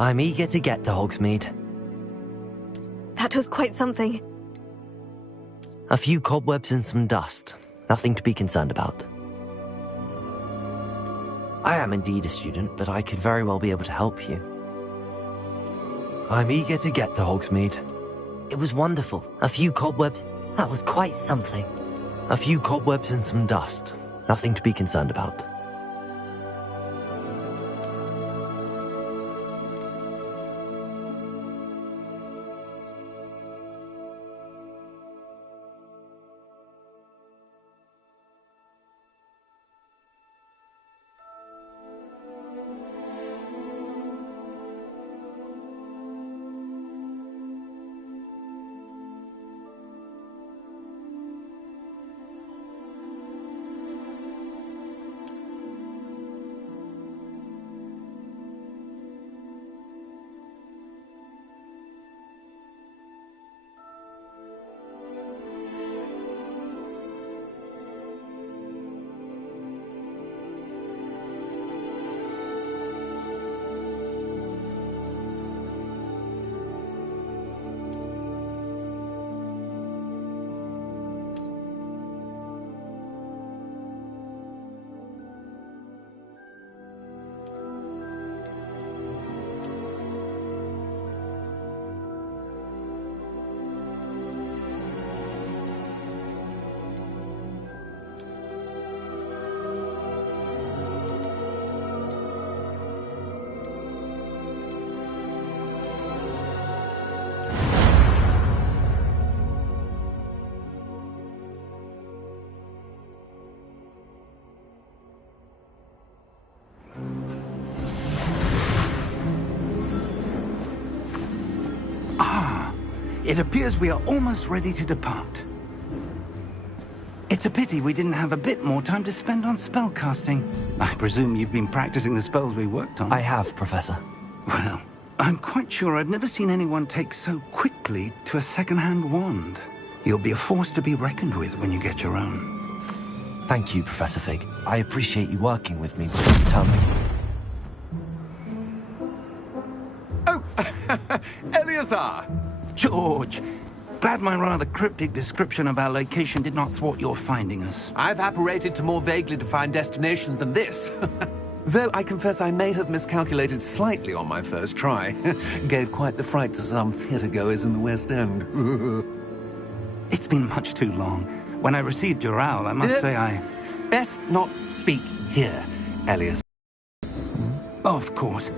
I'm eager to get to Hogsmeade. That was quite something. A few cobwebs and some dust. Nothing to be concerned about. I am indeed a student, but I could very well be able to help you. I'm eager to get to Hogsmeade. It was wonderful. A few cobwebs. That was quite something. A few cobwebs and some dust. Nothing to be concerned about. It appears we are almost ready to depart. It's a pity we didn't have a bit more time to spend on spellcasting. I presume you've been practicing the spells we worked on. I have, Professor. Well, I'm quite sure I've never seen anyone take so quickly to a second-hand wand. You'll be a force to be reckoned with when you get your own. Thank you, Professor Fig. I appreciate you working with me before you tell me. Oh, Eleazar! George, glad my rather cryptic description of our location did not thwart your finding us. I've apparated to more vaguely defined destinations than this. Though I confess I may have miscalculated slightly on my first try. Gave quite the fright to some theatre-goers in the West End. It's been much too long. When I received your owl, I must say I... Best not speak here, Elias. Of course.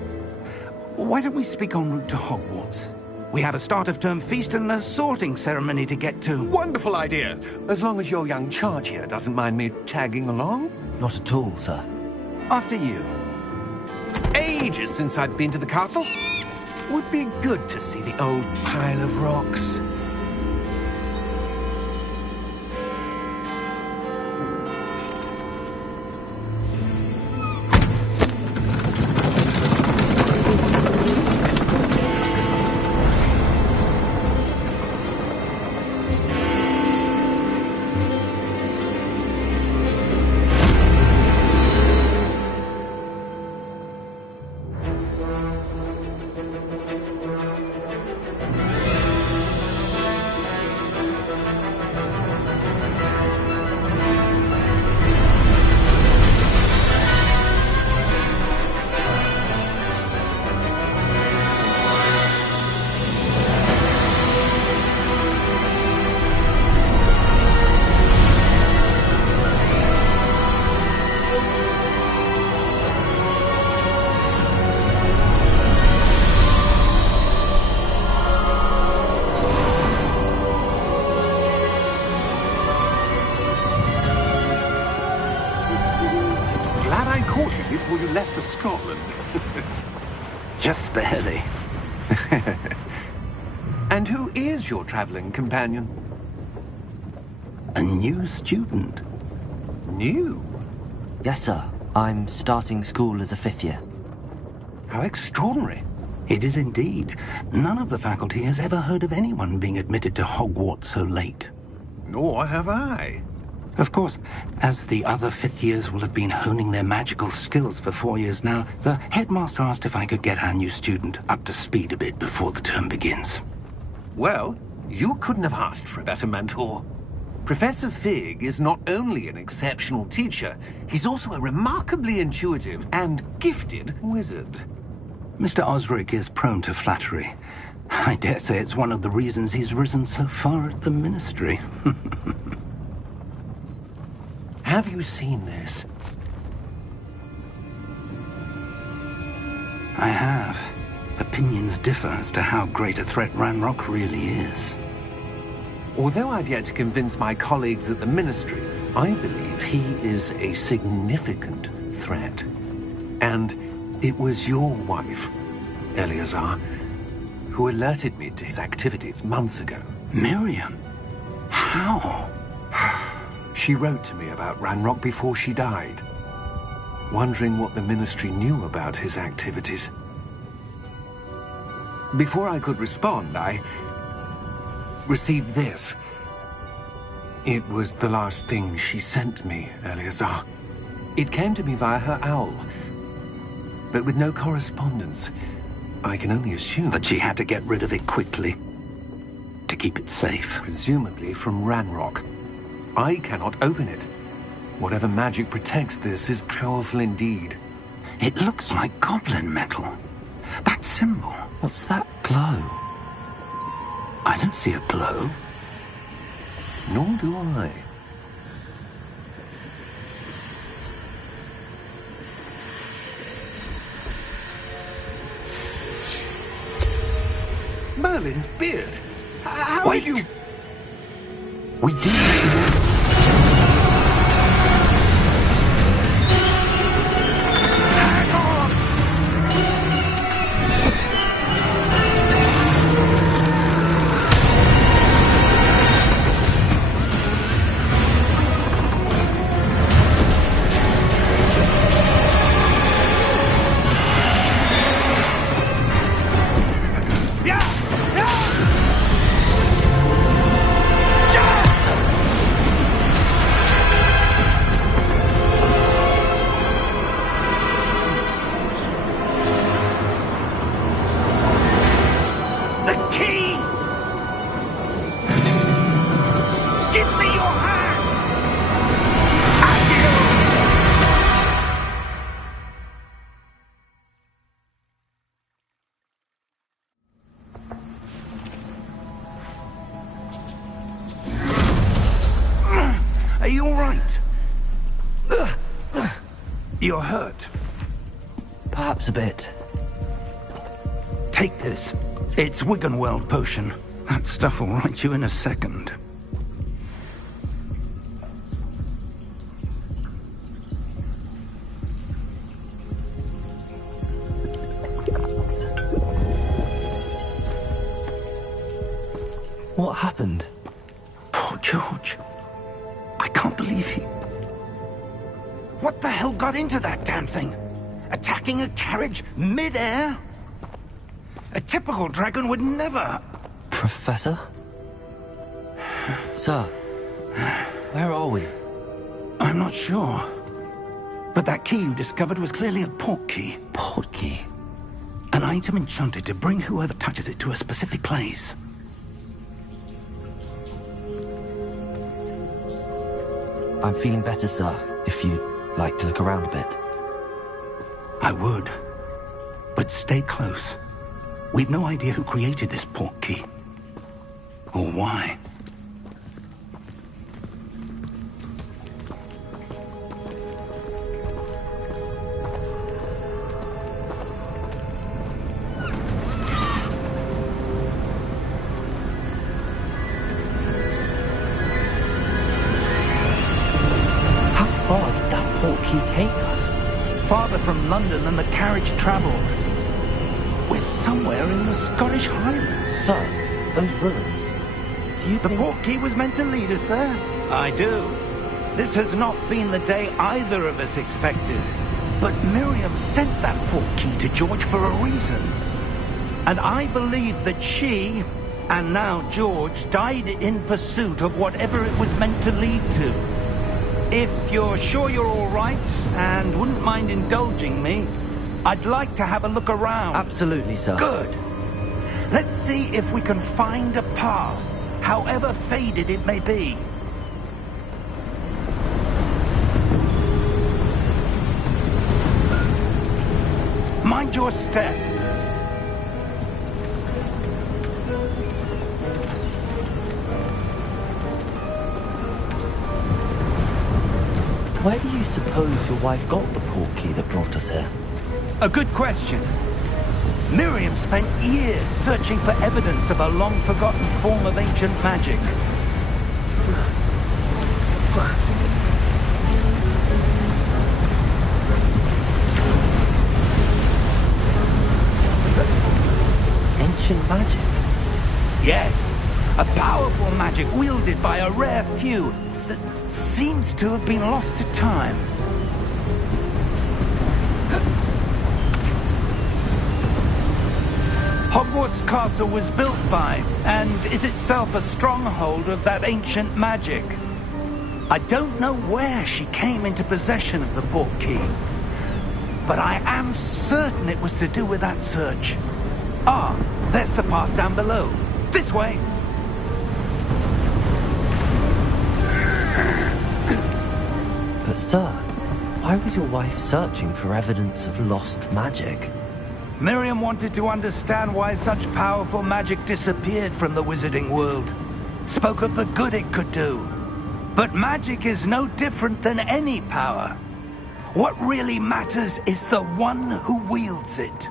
Why don't we speak en route to Hogwarts? We have a start-of-term feast and a sorting ceremony to get to. Wonderful idea! As long as your young charge here doesn't mind me tagging along. Not at all, sir. After you. Ages since I'd been to the castle. Would be good to see the old pile of rocks. Before you left for Scotland. Just barely. And who is your traveling companion? A new student. New? Yes, sir. I'm starting school as a 5th year. How extraordinary. It is indeed. None of the faculty has ever heard of anyone being admitted to Hogwarts so late. Nor have I. Of course, as the other fifth years will have been honing their magical skills for 4 years now, the headmaster asked if I could get our new student up to speed a bit before the term begins. Well, you couldn't have asked for a better mentor. Professor Fig is not only an exceptional teacher, he's also a remarkably intuitive and gifted wizard. Mr. Osric is prone to flattery. I dare say it's one of the reasons he's risen so far at the Ministry. Have you seen this? I have. Opinions differ as to how great a threat Ranrock really is. Although I've yet to convince my colleagues at the Ministry, I believe he is a significant threat. And it was your wife, Eleazar, who alerted me to his activities months ago. Miriam? How? She wrote to me about Ranrock before she died, wondering what the Ministry knew about his activities. Before I could respond, I received this. It was the last thing she sent me, Eleazar. It came to me via her owl, but with no correspondence. I can only assume that she had to get rid of it quickly, to keep it safe. Presumably from Ranrock. I cannot open it. Whatever magic protects this is powerful indeed. It looks like goblin metal. That symbol. What's that glow? I don't see a glow. Nor do I. Merlin's beard. How Wait! did you... We do. Are you all right? You're hurt. Perhaps a bit. Take this. It's Wiggenweld potion. That stuff will right you in a second. What happened? Poor George. I can't believe he... What the hell got into that damn thing? Attacking a carriage mid-air? A typical dragon would never... Professor? Sir, where are we? I'm not sure. But that key you discovered was clearly a port key. Port key? An item enchanted to bring whoever touches it to a specific place. I'm feeling better, sir, if you'd like to look around a bit. I would. But stay close. We've no idea who created this port key. Or why. How far did that port key take us? Farther from London than the carriage traveled. We're somewhere in the Scottish Highlands. Sir, those ruins. Do you The think... port key was meant to lead us there? I do. This has not been the day either of us expected. But Miriam sent that port key to George for a reason. And I believe that she, and now George, died in pursuit of whatever it was meant to lead to. If you're sure you're all right and wouldn't mind indulging me, I'd like to have a look around. Absolutely, sir. Good. Let's see if we can find a path, however faded it may be. Mind your step. Where do you suppose your wife got the portkey that brought us here? A good question. Miriam spent years searching for evidence of a long-forgotten form of ancient magic. Ancient magic? Yes, a powerful magic wielded by a rare few that seems to have been lost to time. Hogwarts Castle was built by, and is itself a stronghold of that ancient magic. I don't know where she came into possession of the portkey, but I am certain it was to do with that search. Ah, there's the path down below. This way. But sir, why was your wife searching for evidence of lost magic? Miriam wanted to understand why such powerful magic disappeared from the wizarding world. Spoke of the good it could do. But magic is no different than any power. What really matters is the one who wields it.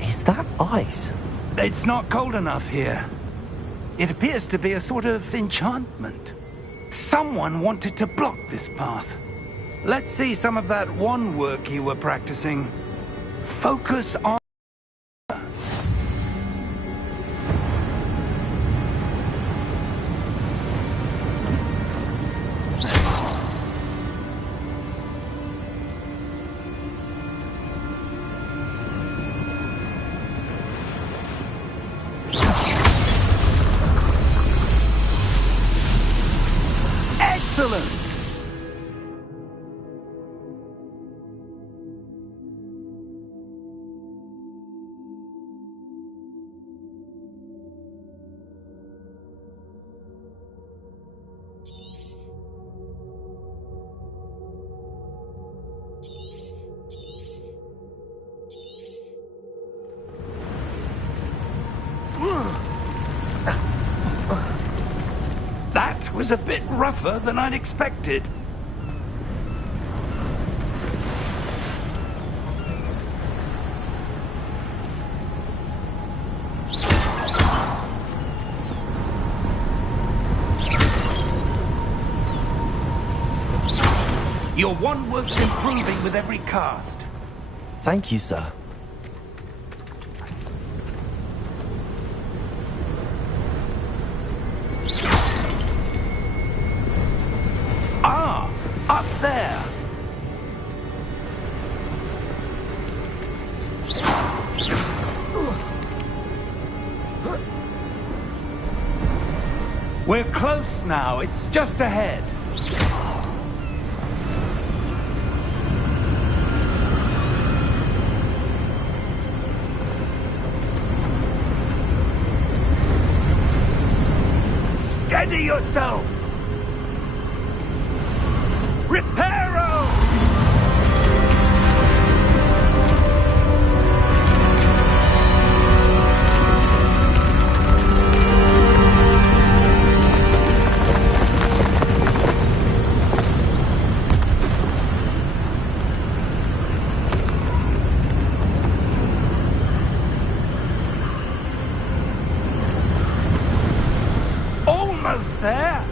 Is that ice? It's not cold enough here. It appears to be a sort of enchantment. Someone wanted to block this path. Let's see some of that wand work you were practicing. Focus on... Excellent! That was a bit rougher than I'd expected. Your wand work's improving with every cast. Thank you, sir. Ah, up there. We're close now. It's just ahead. Steady yourself! Reparo! Almost there!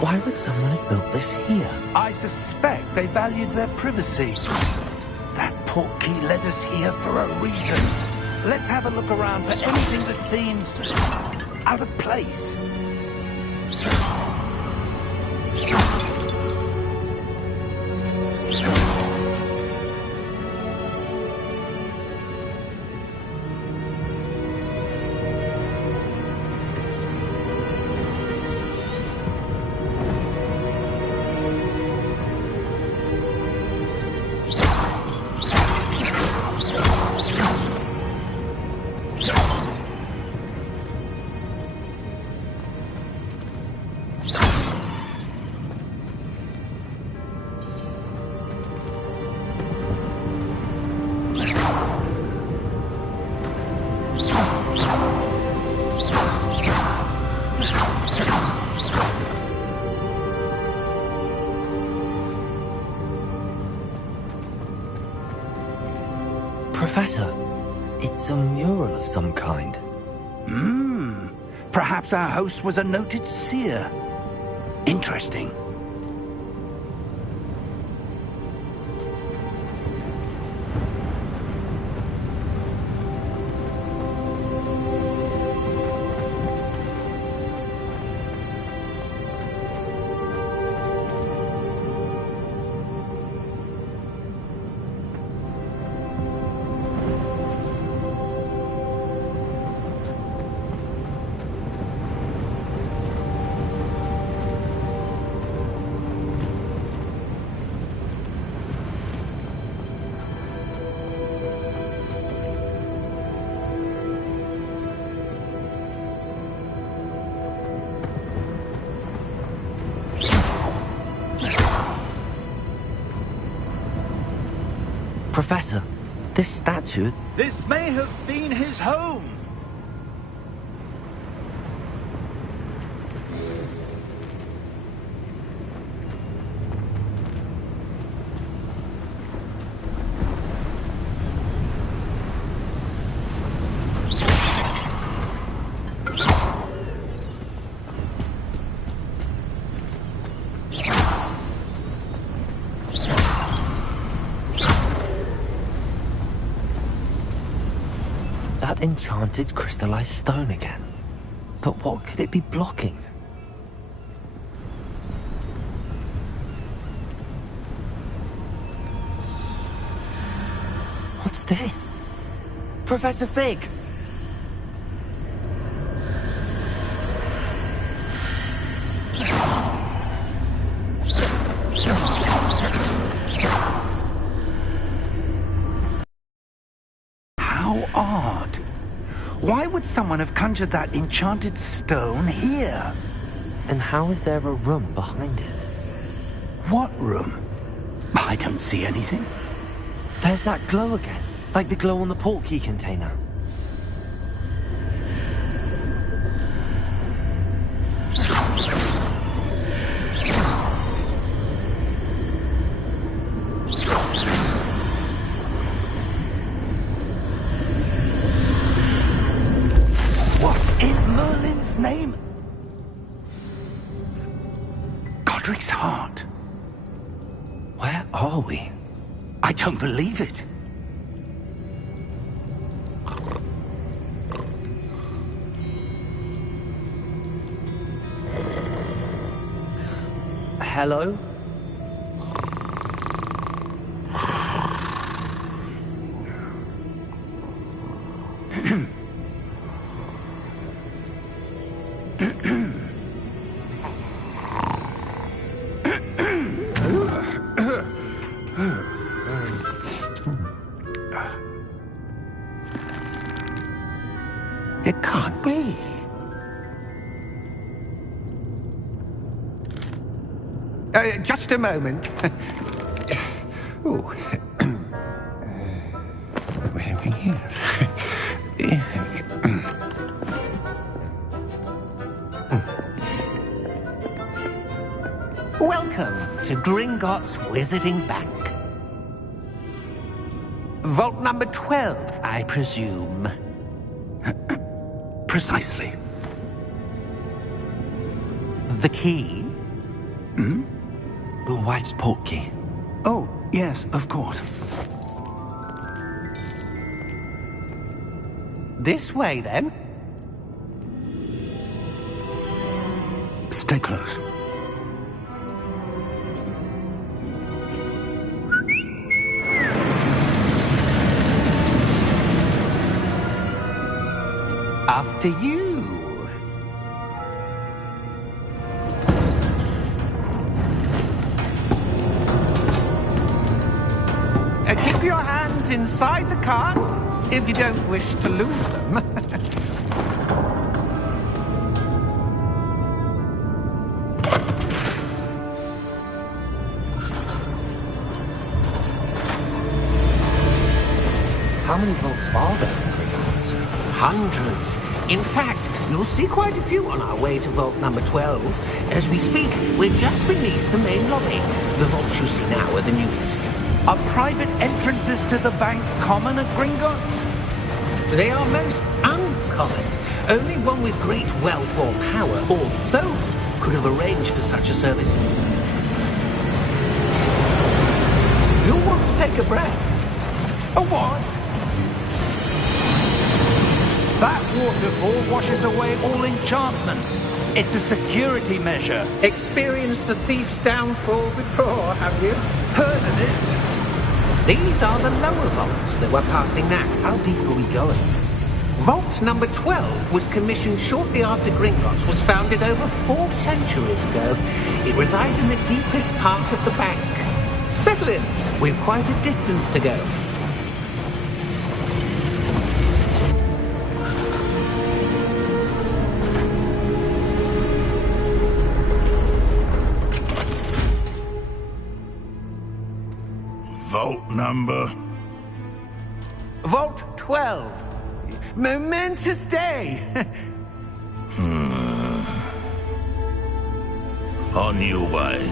Why would someone have built this here? I suspect they valued their privacy. That portkey led us here for a reason. Let's have a look around for anything that seems out of place. Professor, it's a mural of some kind. Perhaps our host was a noted seer. Interesting. Professor, this statue... This may have been his home. That enchanted crystallized stone again. But what could it be blocking? What's this? Professor Fig! How odd. Why would someone have conjured that enchanted stone here? And how is there a room behind it? What room? I don't see anything. There's that glow again, like the glow on the portkey container. What in Merlin's name? Godric's heart. Where are we? I don't believe it. Hello? It can't be. Just a moment. Oh. Where are we here? Welcome to Gringotts Wizarding Bank. Vault number 12, I presume. Precisely. The key? The wife's portkey. Oh, yes, of course. This way, then. Stay close. After you. Keep your hands inside the cart if you don't wish to lose them. How many vaults are there in Hogwarts? Hundreds. In fact, you'll see quite a few on our way to vault number 12. As we speak, we're just beneath the main lobby. The vaults you see now are the newest. Are private entrances to the bank common at Gringotts? They are most uncommon. Only one with great wealth or power, or both, could have arranged for such a service. You'll want to take a breath. A what? That waterfall washes away all enchantments. It's a security measure. Experienced the thief's downfall before, have you? Heard of it? These are the lower vaults that we're passing now. How deep are we going? Vault number 12 was commissioned shortly after Gringotts was founded over 4 centuries ago. It resides in the deepest part of the bank. Settle in. We've quite a distance to go. Vault number? Vault 12. Momentous day. On your way.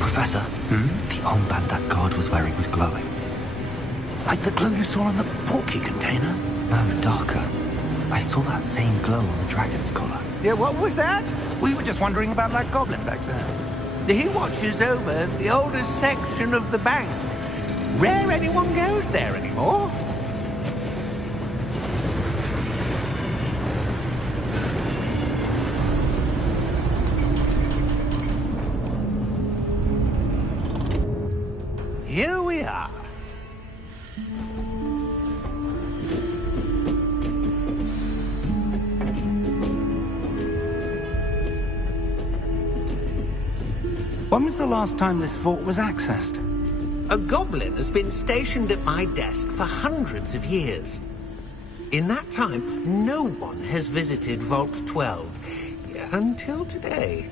Professor, the armband that guard was wearing was glowing. Like the glow you saw on the porky container? No, darker. I saw that same glow on the dragon's collar. Yeah, what was that? We were just wondering about that goblin back there. He watches over the oldest section of the bank. Rare anyone goes there anymore. Here we are. When was the last time this vault was accessed? A goblin has been stationed at my desk for hundreds of years. In that time, no one has visited Vault 12 until today.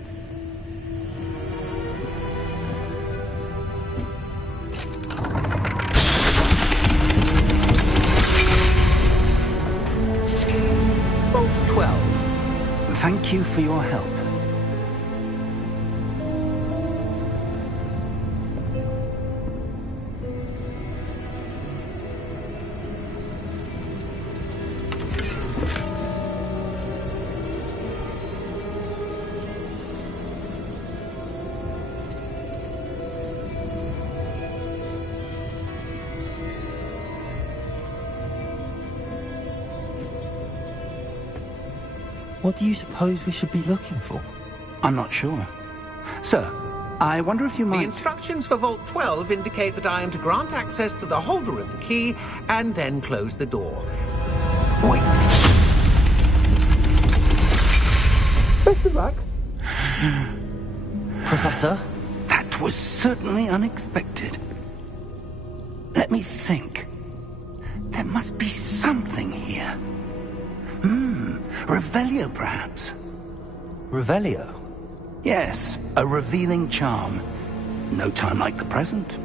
Vault 12. Thank you for your help. What do you suppose we should be looking for? I'm not sure. Sir, I wonder if you The might... instructions for Vault 12 indicate that I am to grant access to the holder of the key and then close the door. Wait! Best of luck. Professor? That was certainly unexpected. Let me think. There must be something here. Revelio, perhaps? Revelio? Yes, a revealing charm. No time like the present.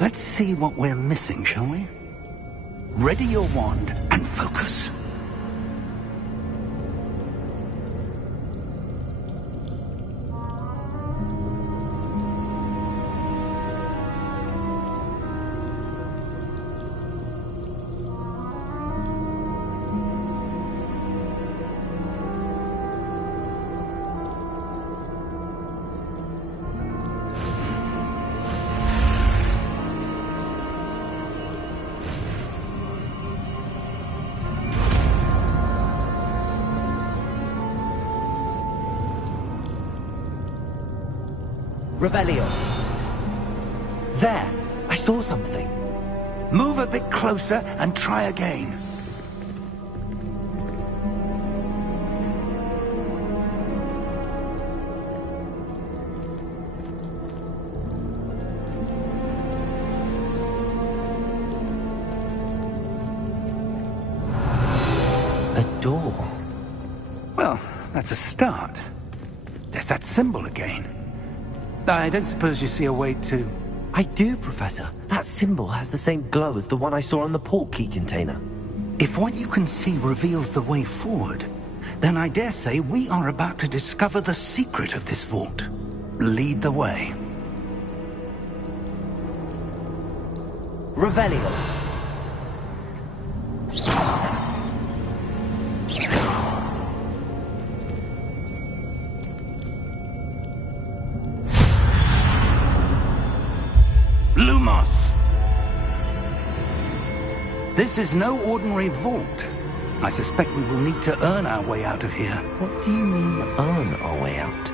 Let's see what we're missing, shall we? Ready your wand and focus. Revelio. There! I saw something. Move a bit closer and try again. A door. Well, that's a start. There's that symbol again. I don't suppose you see a way to... I do, Professor. That symbol has the same glow as the one I saw on the port key container. If what you can see reveals the way forward, then I dare say we are about to discover the secret of this vault. Lead the way. Revelio. Lumos! This is no ordinary vault. I suspect we will need to earn our way out of here. What do you mean, earn our way out?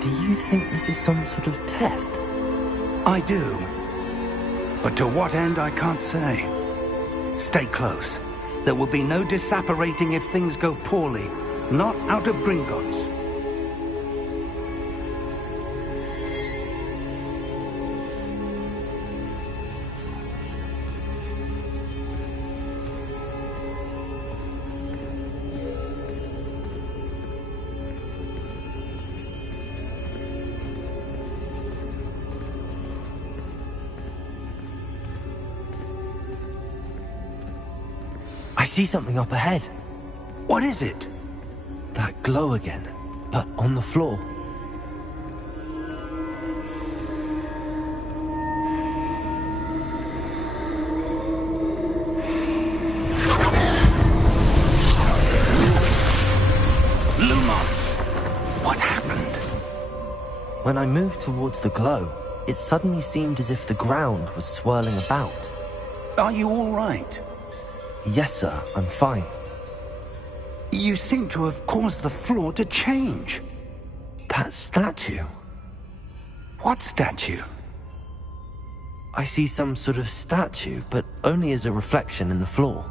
Do you think this is some sort of test? I do. But to what end, I can't say. Stay close. There will be no disapparating if things go poorly. Not out of Gringotts. I see something up ahead. What is it? That glow again, but on the floor. Lumos! What happened? When I moved towards the glow, it suddenly seemed as if the ground was swirling about. Are you all right? Yes, sir, I'm fine. You seem to have caused the floor to change. That statue. What statue? I see some sort of statue, but only as a reflection in the floor.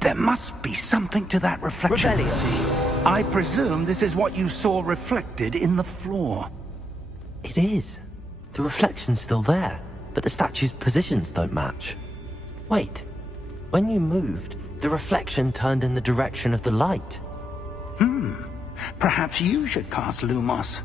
There must be something to that reflection. Revelio. See, I presume this is what you saw reflected in the floor. It is. The reflection's still there, but the statue's positions don't match. Wait. When you moved, the reflection turned in the direction of the light. Perhaps you should cast Lumos.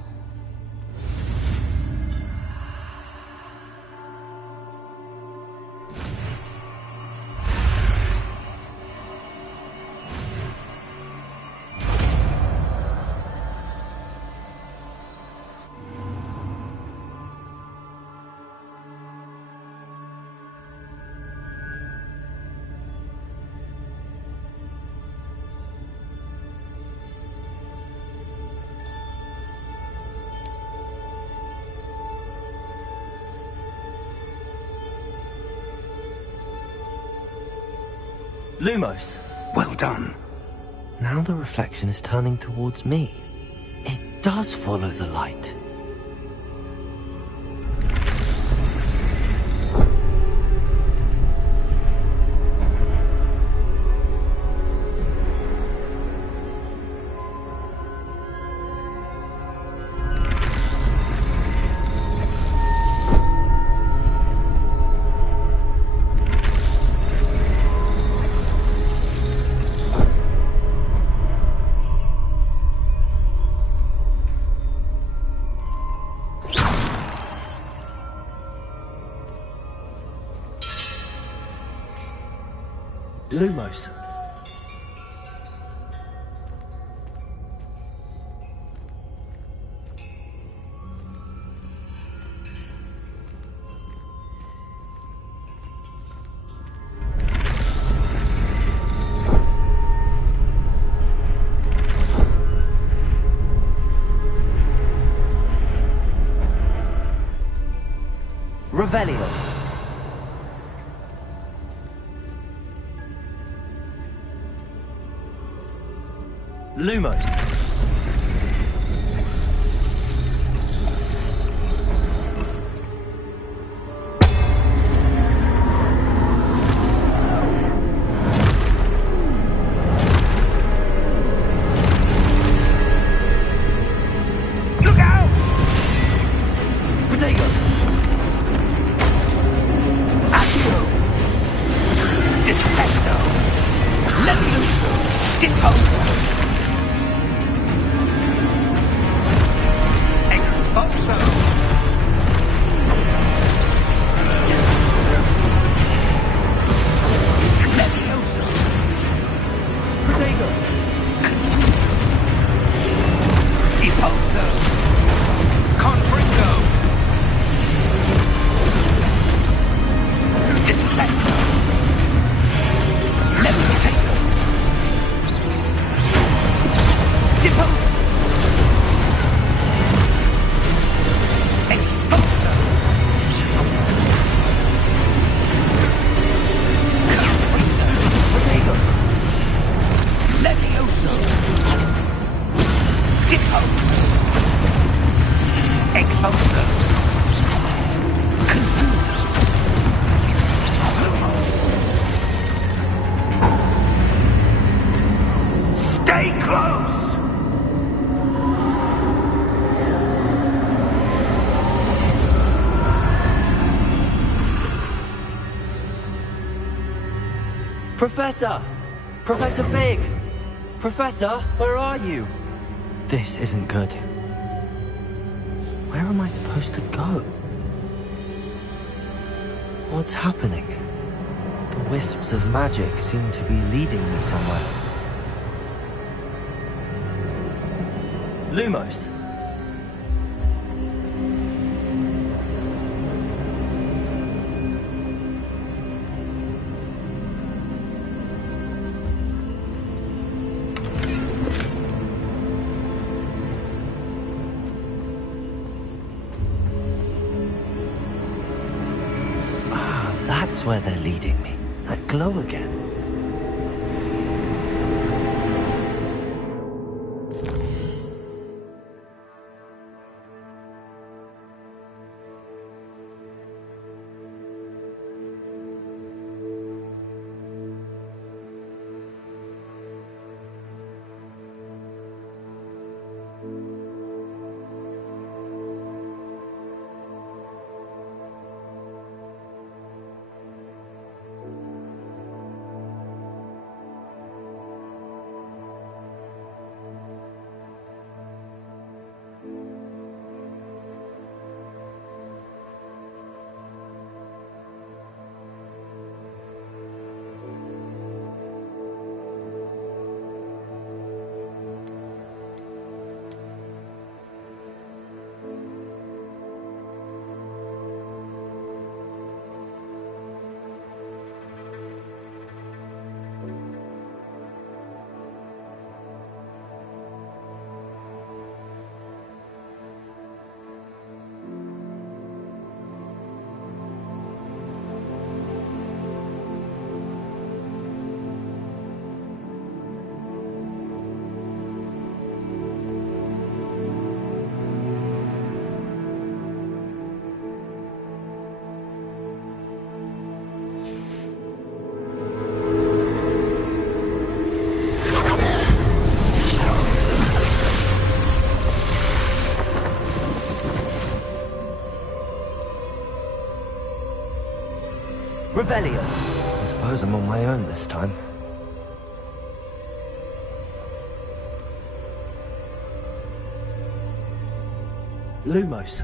Lumos! Well done. Now the reflection is turning towards me. It does follow the light. Lumos. Revelio. Lumos. Look out! Protego! Accio! Dissecto! Levioso! Deposo! Exposo! Levioso! Protego! Deposo! Confringo! Dissecto! Levitator! Deposo! Exposo! Confringo! Protego! Levioso! Deposo! Exposo! Confundo! Stay close! Professor! Professor Fig! Professor, where are you? This isn't good. Where am I supposed to go? What's happening? The wisps of magic seem to be leading me somewhere. Lumos! That's where they're leading me. That glow again. Revelio. I suppose I'm on my own this time. Lumos.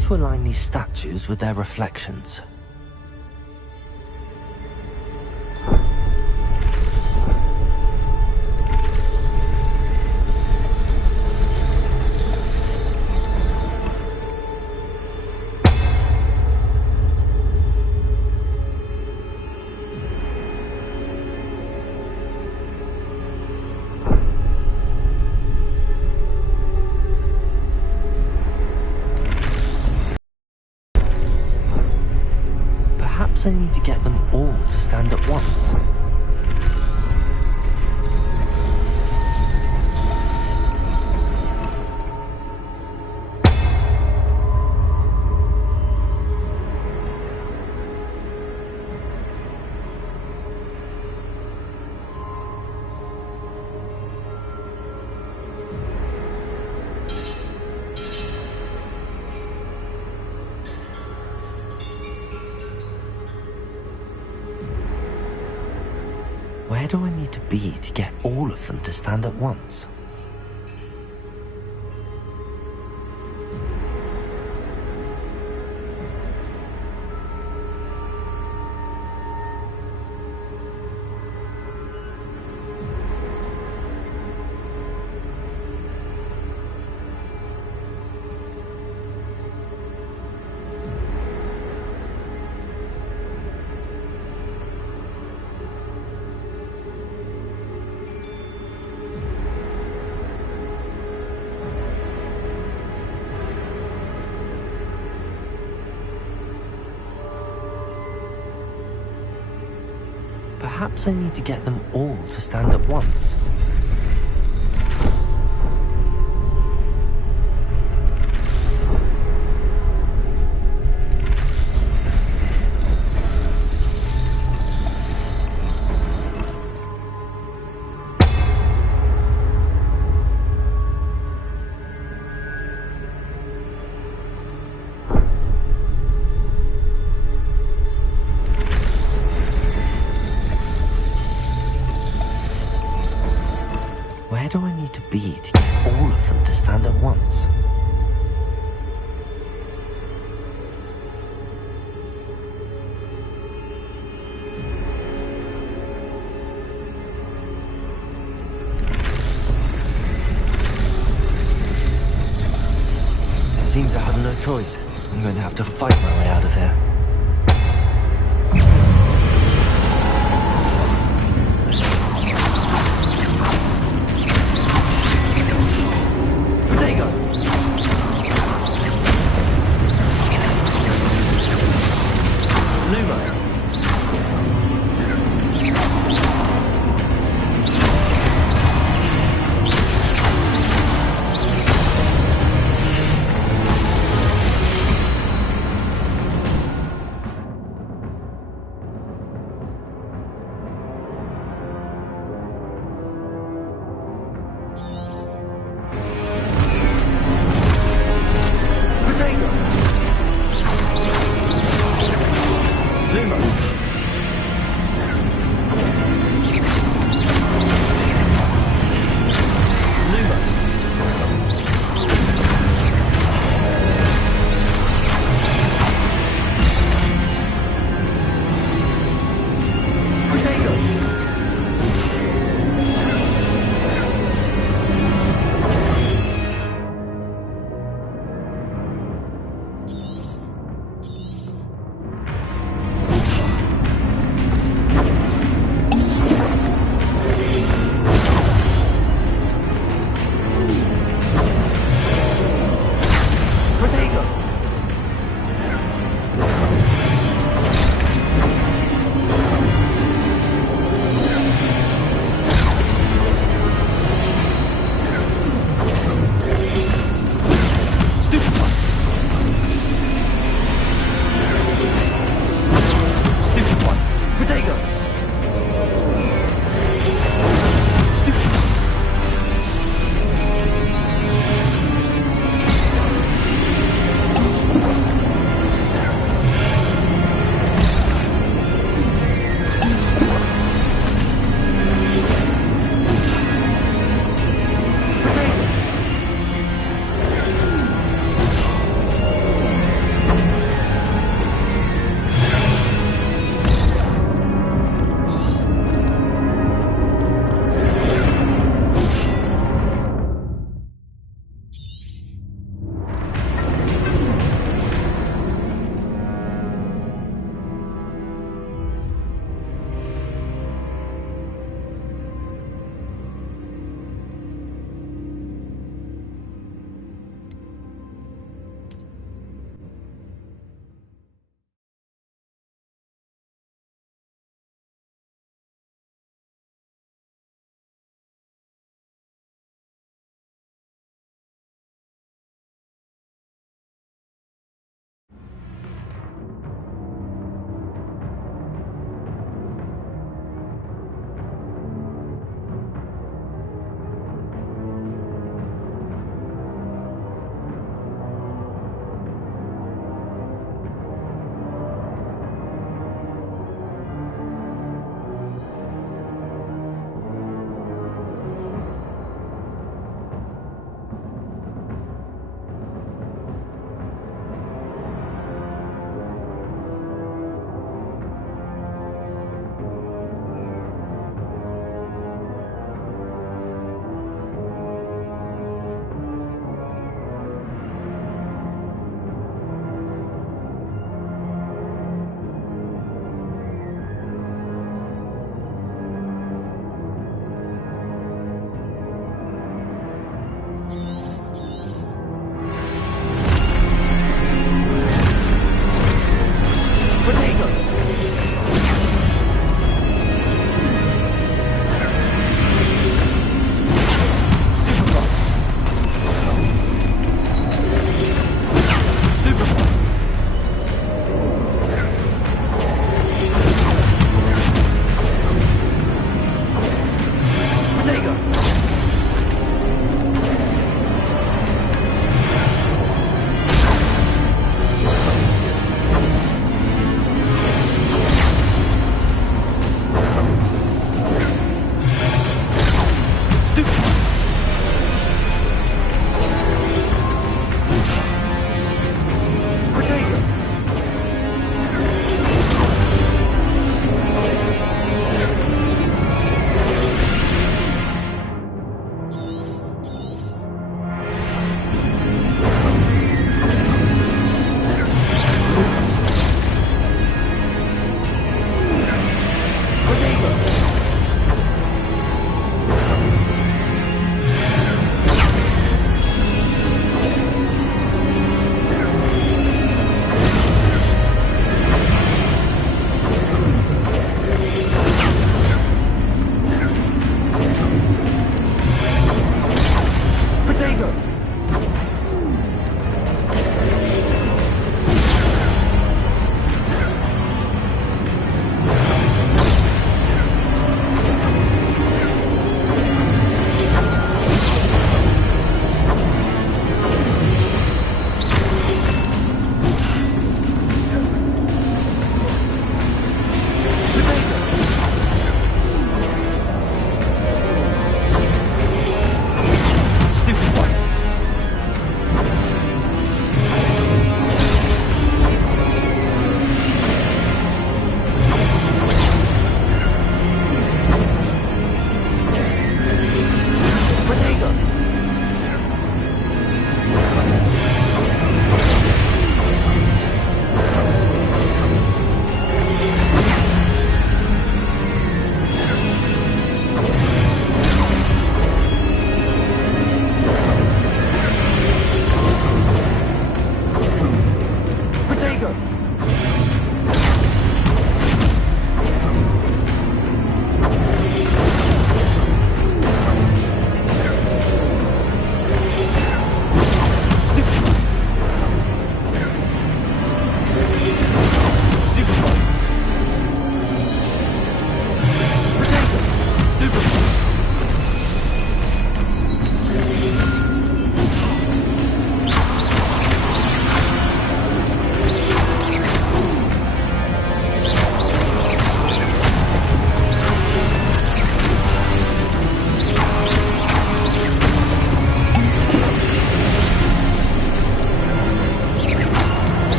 To align these statues with their reflections. Perhaps I need to get them all to stand at once. Where do I need to be to get all of them to stand at once? Perhaps I need to get them all to stand at once. Where do I need to be to get all of them to stand at once? It seems I have no choice. I'm going to have to fight my way out of here.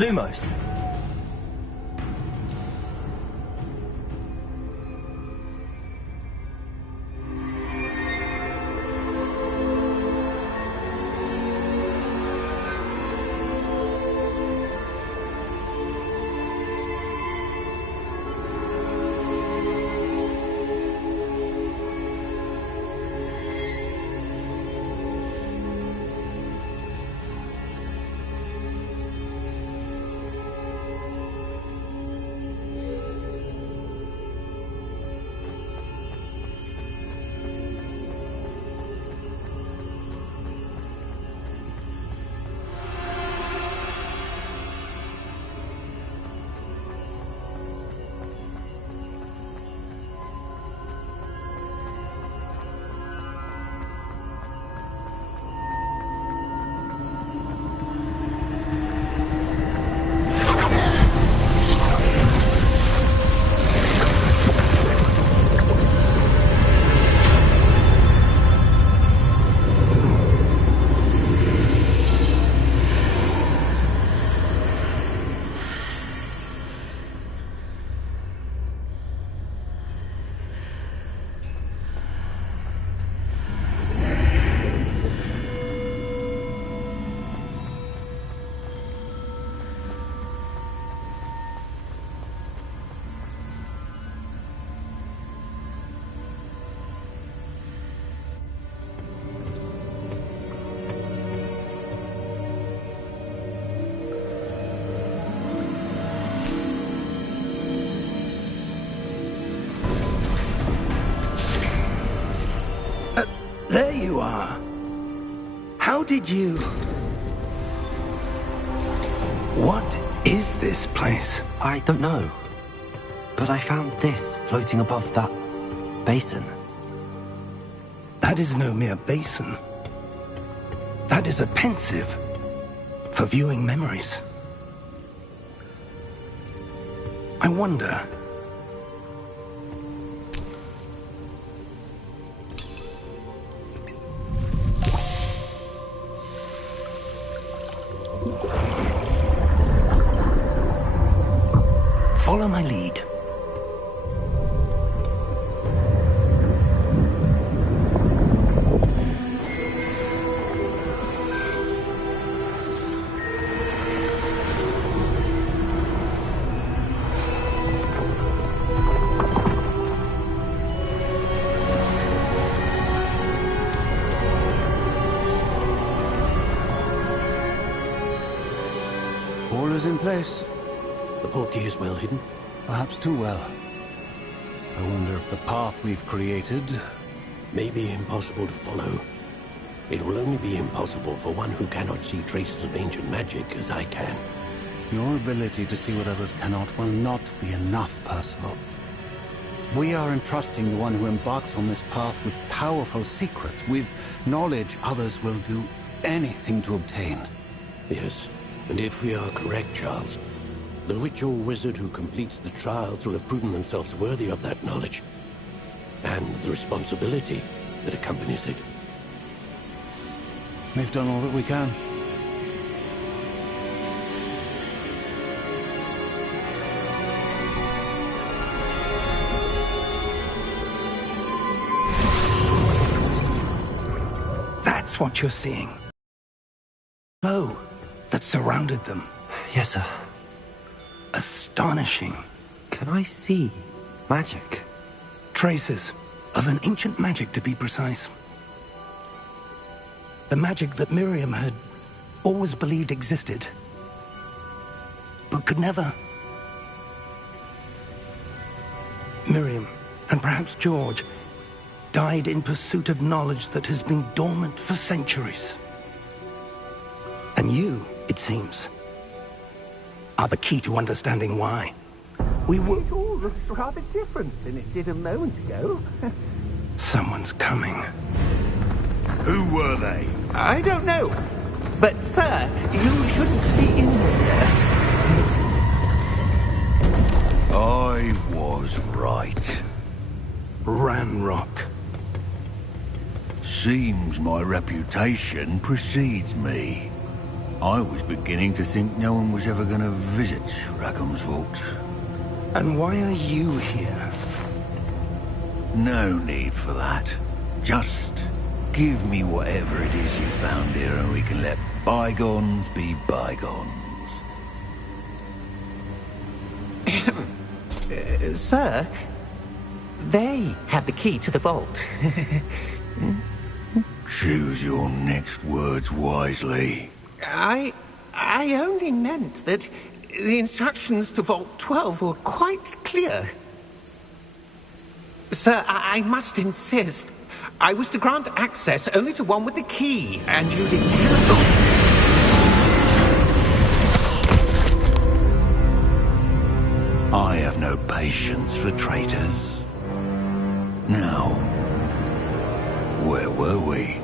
Lumos. did you... What is this place? I don't know. But I found this floating above that basin. That is no mere basin. That is a pensive for viewing memories. I wonder... Follow my lead. All is in place. The portkey is well hidden. Perhaps too well. I wonder if the path we've created... May be impossible to follow. It will only be impossible for one who cannot see traces of ancient magic as I can. Your ability to see what others cannot will not be enough, Percival. We are entrusting the one who embarks on this path with powerful secrets, with knowledge others will do anything to obtain. Yes, and if we are correct, Charles, the witch or wizard who completes the trials will have proven themselves worthy of that knowledge, and the responsibility that accompanies it. We've done all that we can. That's what you're seeing. Glow that surrounded them. Yes, sir. Astonishing. Can I see magic? Traces of an ancient magic, to be precise. The magic that Miriam had always believed existed, but could never. Miriam, and perhaps George, died in pursuit of knowledge that has been dormant for centuries. And you, it seems, are the key to understanding why. We were... It all looks rather different than it did a moment ago. Someone's coming. Who were they? I don't know. But, sir, you shouldn't be in there. I was right. Ranrock. Seems my reputation precedes me. I was beginning to think no one was ever going to visit Rackham's vault. And why are you here? No need for that. Just give me whatever it is you found here and we can let bygones be bygones. Sir, they have the key to the vault. Choose your next words wisely. I only meant that the instructions to Vault 12 were quite clear. Sir, I must insist. I was to grant access only to one with the key, and you didn't cancel. I have no patience for traitors. Now, where were we?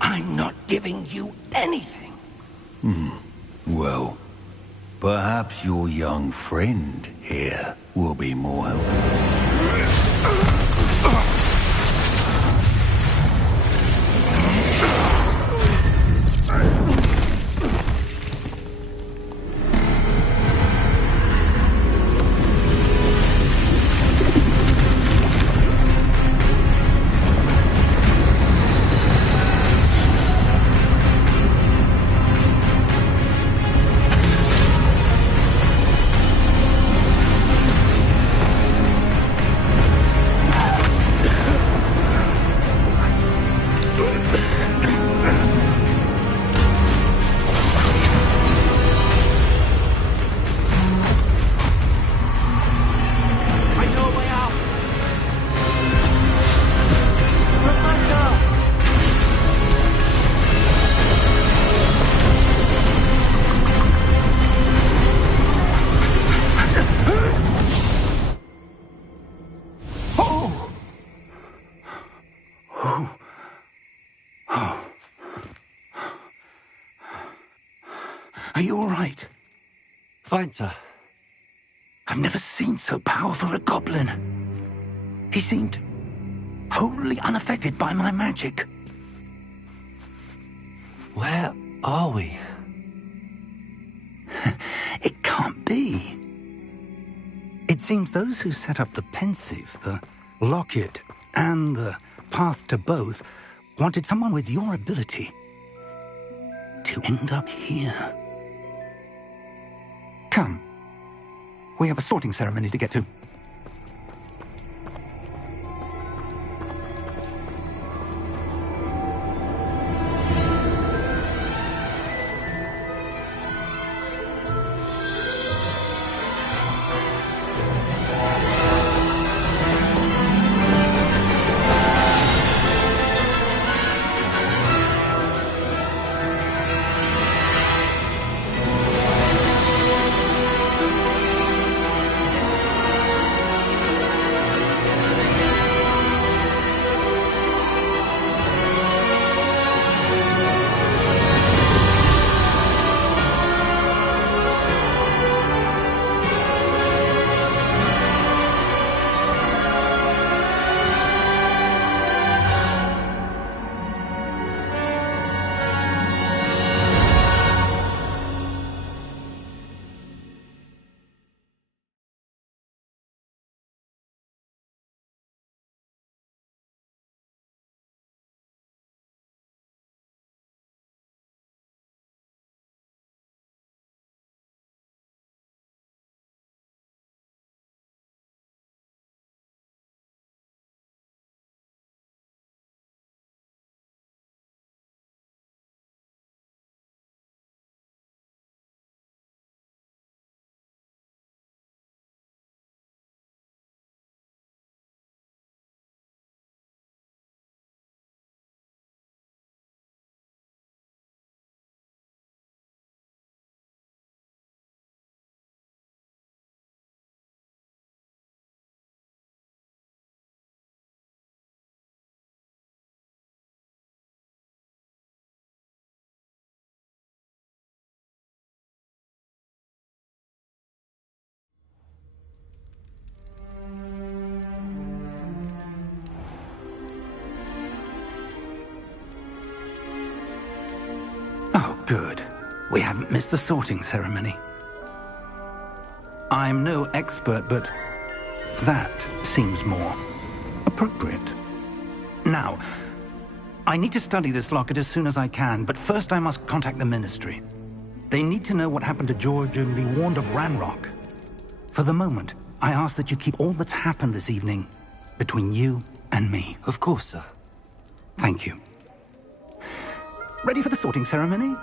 I'm not giving you anything. Well, perhaps your young friend here will be more helpful. Are you all right? Fine, sir. I've never seen so powerful a goblin. He seemed wholly unaffected by my magic. Where are we? It can't be. It seems those who set up the pensive, the locket, and the path to both wanted someone with your ability to end up here. Come. We have a sorting ceremony to get to. Oh, good. We haven't missed the sorting ceremony. I'm no expert, but that seems more appropriate. Now, I need to study this locket as soon as I can, but first I must contact the Ministry. They need to know what happened to George and be warned of Ranrock. For the moment, I ask that you keep all that's happened this evening between you and me. Of course, sir. Thank you. Ready for the sorting ceremony?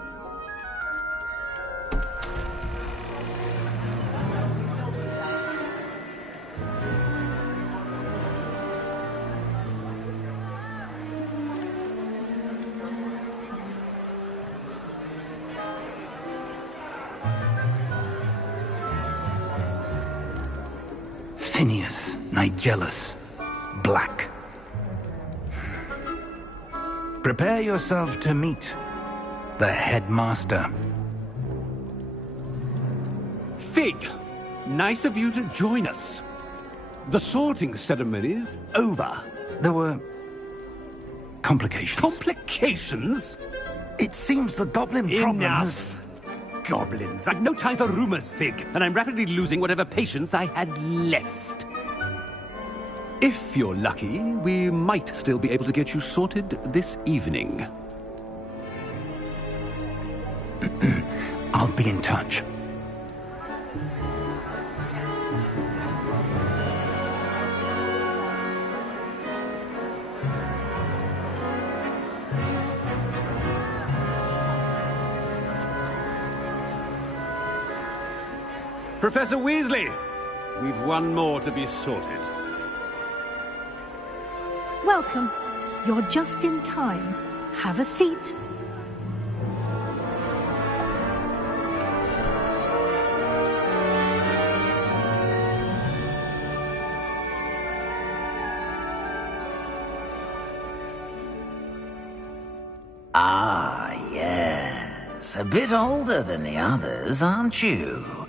Phineas, Nigellus, Black. Prepare yourself to meet the headmaster. Fig, nice of you to join us. The sorting ceremony's over. There were complications. Complications? It seems the goblin problem has... Enough! Goblins. I've no time for rumors, Fig, and I'm rapidly losing whatever patience I had left. If you're lucky, we might still be able to get you sorted this evening. I'll be in touch. Professor Weasley, we've one more to be sorted. Welcome. You're just in time. Have a seat. Ah, yes. Yes, a bit older than the others, aren't you?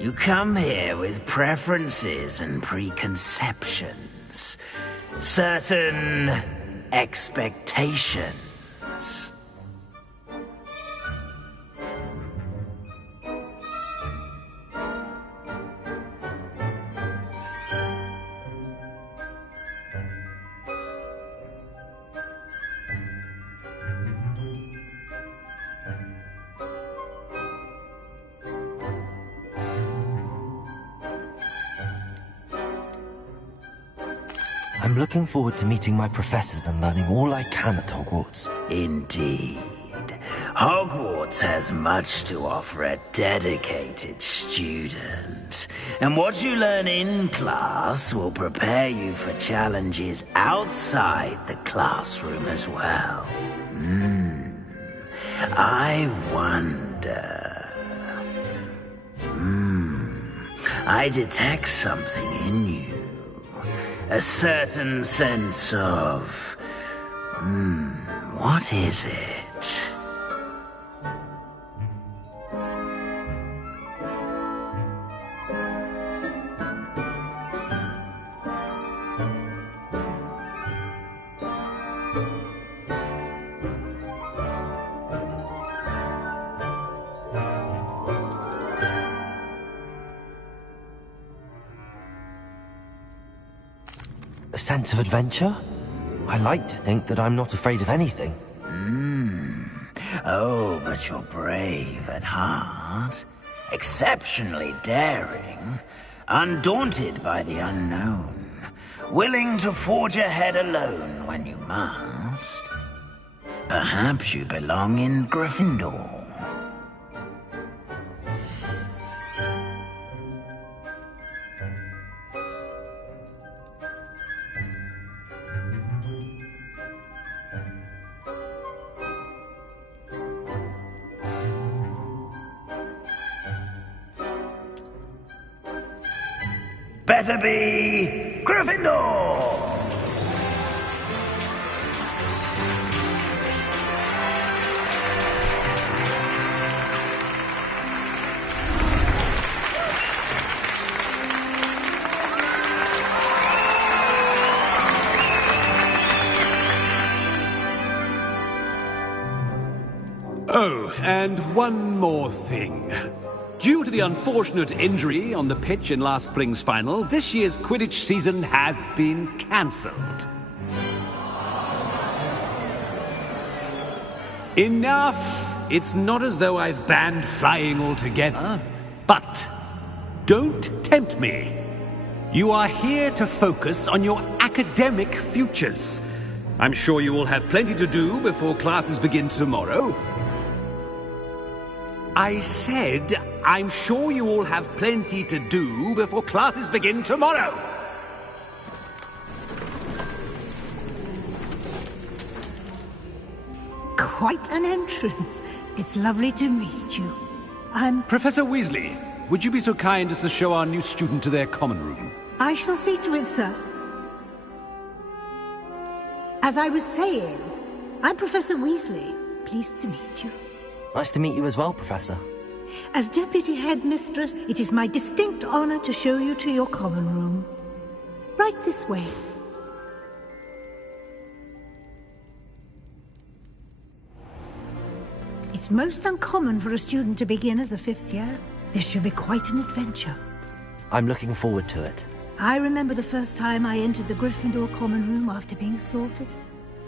You come here with preferences and preconceptions. Certain expectations. I'm looking forward to meeting my professors and learning all I can at Hogwarts. Indeed. Hogwarts has much to offer a dedicated student. And what you learn in class will prepare you for challenges outside the classroom as well. I wonder... I detect something in you. A certain sense of... what is it? A sense of adventure? I like to think that I'm not afraid of anything. Oh, but you're brave at heart. Exceptionally daring. Undaunted by the unknown. Willing to forge ahead alone when you must. Perhaps you belong in Gryffindor. Better be Gryffindor! Oh, and one more thing. Due to the unfortunate injury on the pitch in last spring's final, this year's Quidditch season has been cancelled. Enough! It's not as though I've banned flying altogether, but don't tempt me. You are here to focus on your academic futures. I'm sure you will have plenty to do before classes begin tomorrow. I said, I'm sure you all have plenty to do before classes begin tomorrow. Quite an entrance. It's lovely to meet you. I'm... Professor Weasley, would you be so kind as to show our new student to their common room? I shall see to it, sir. As I was saying, I'm Professor Weasley. Pleased to meet you. Nice to meet you as well, Professor. As Deputy Headmistress, it is my distinct honor to show you to your common room. Right this way. It's most uncommon for a student to begin as a fifth year. This should be quite an adventure. I'm looking forward to it. I remember the first time I entered the Gryffindor common room after being sorted.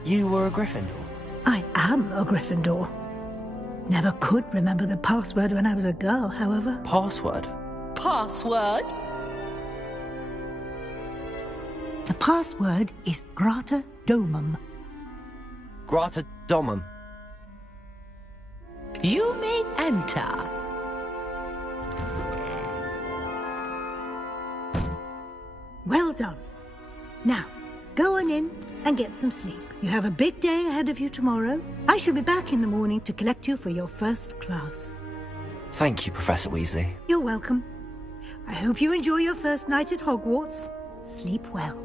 You were a Gryffindor? I am a Gryffindor. Never could remember the password when I was a girl, however. Password? Password? The password is Grata Domum. Grata Domum. You may enter. Well done. Now, go on in and get some sleep. You have a big day ahead of you tomorrow. I shall be back in the morning to collect you for your first class. Thank you, Professor Weasley. You're welcome. I hope you enjoy your first night at Hogwarts. Sleep well.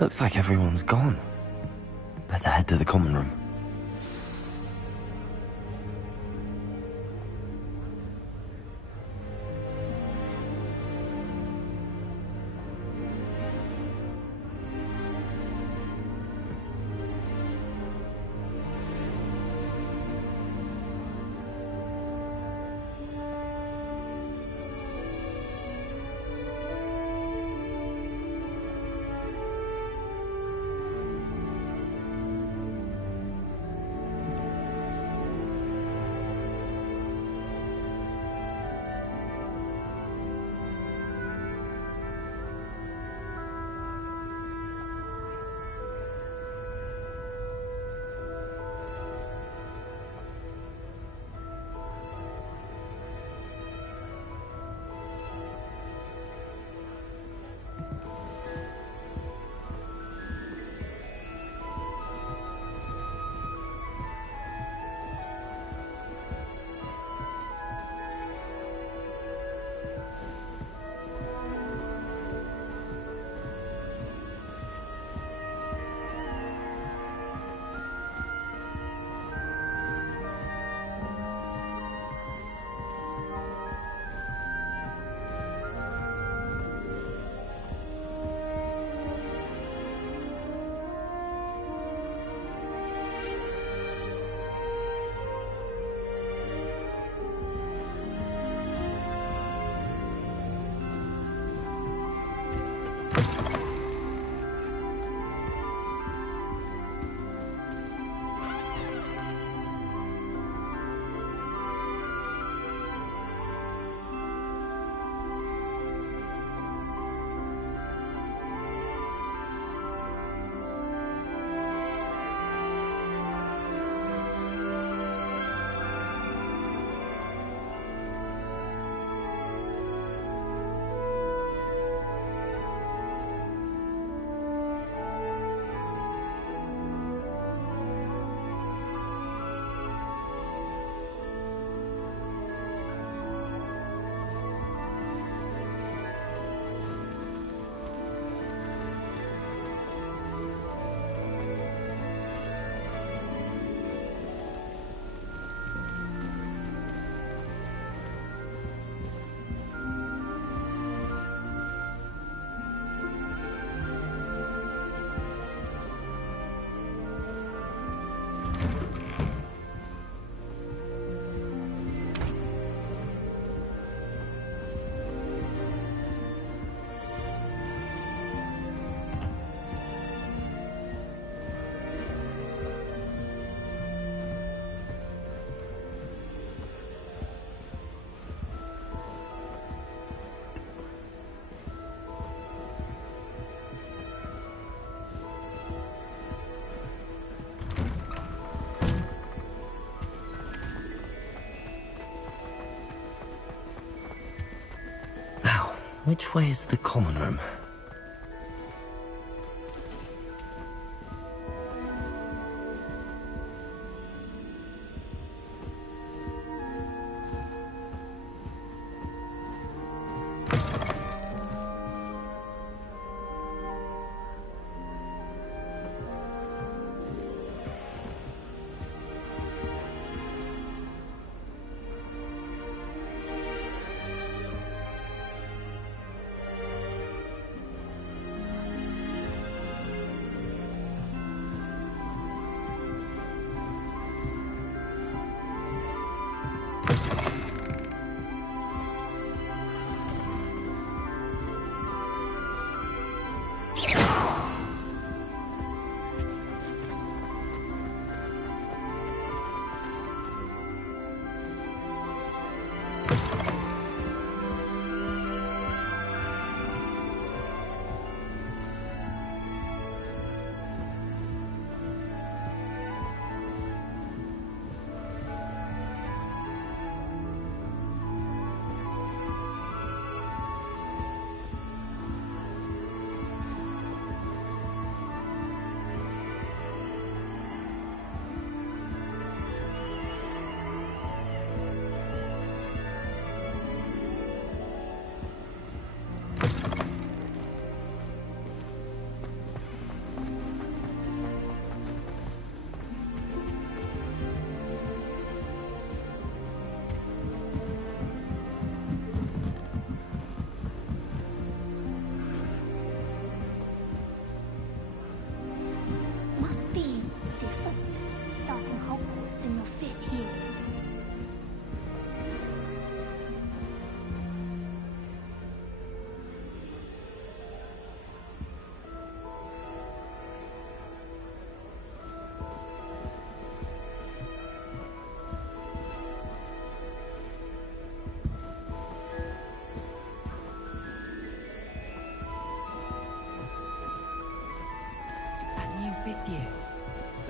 Looks like everyone's gone. Better head to the common room. Which way is the common room?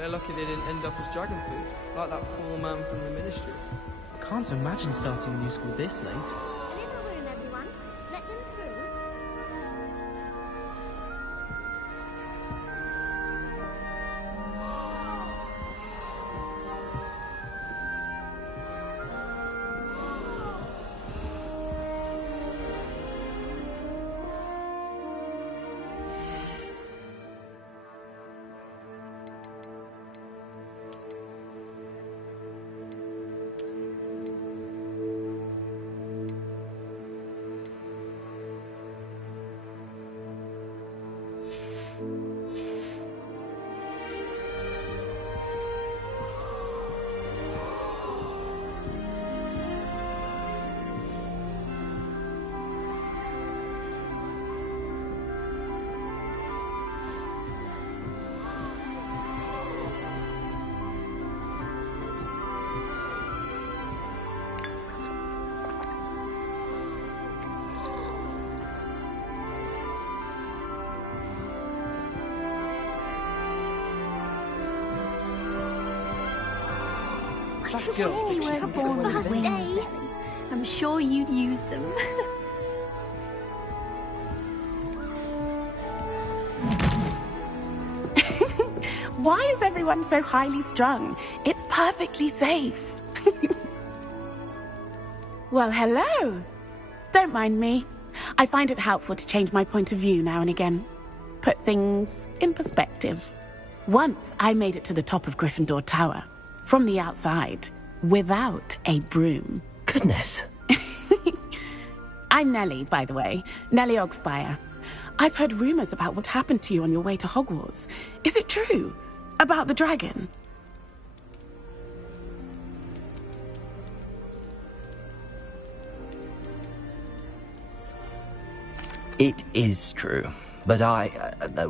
They're lucky they didn't end up as dragon food, like that poor man from the ministry. I can't imagine starting a new school this late. Little room, everyone. Let them through. I don't think you were born with first day. I'm sure you'd use them. Why is everyone so highly strung? It's perfectly safe. Well, hello. Don't mind me. I find it helpful to change my point of view now and again. Put things in perspective. Once I made it to the top of Gryffindor Tower. From the outside, without a broom. Goodness. I'm Nellie, by the way. Nellie Ogspire. I've heard rumors about what happened to you on your way to Hogwarts. Is it true? About the dragon? It is true, but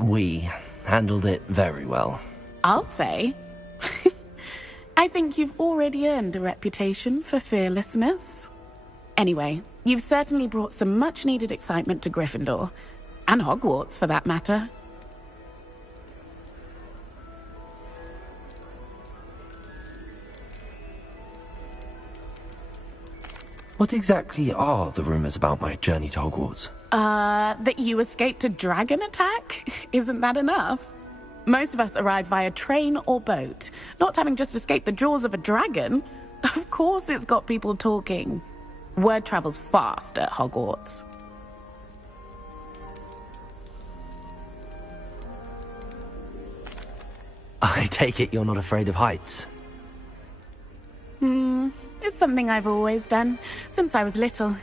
we handled it very well. I'll say. I think you've already earned a reputation for fearlessness. Anyway, you've certainly brought some much-needed excitement to Gryffindor. And Hogwarts, for that matter. What exactly are the rumors about my journey to Hogwarts? That you escaped a dragon attack? Isn't that enough? Most of us arrive via train or boat, not having just escaped the jaws of a dragon. Of course it's got people talking. Word travels fast at Hogwarts. I take it you're not afraid of heights? It's something I've always done, since I was little.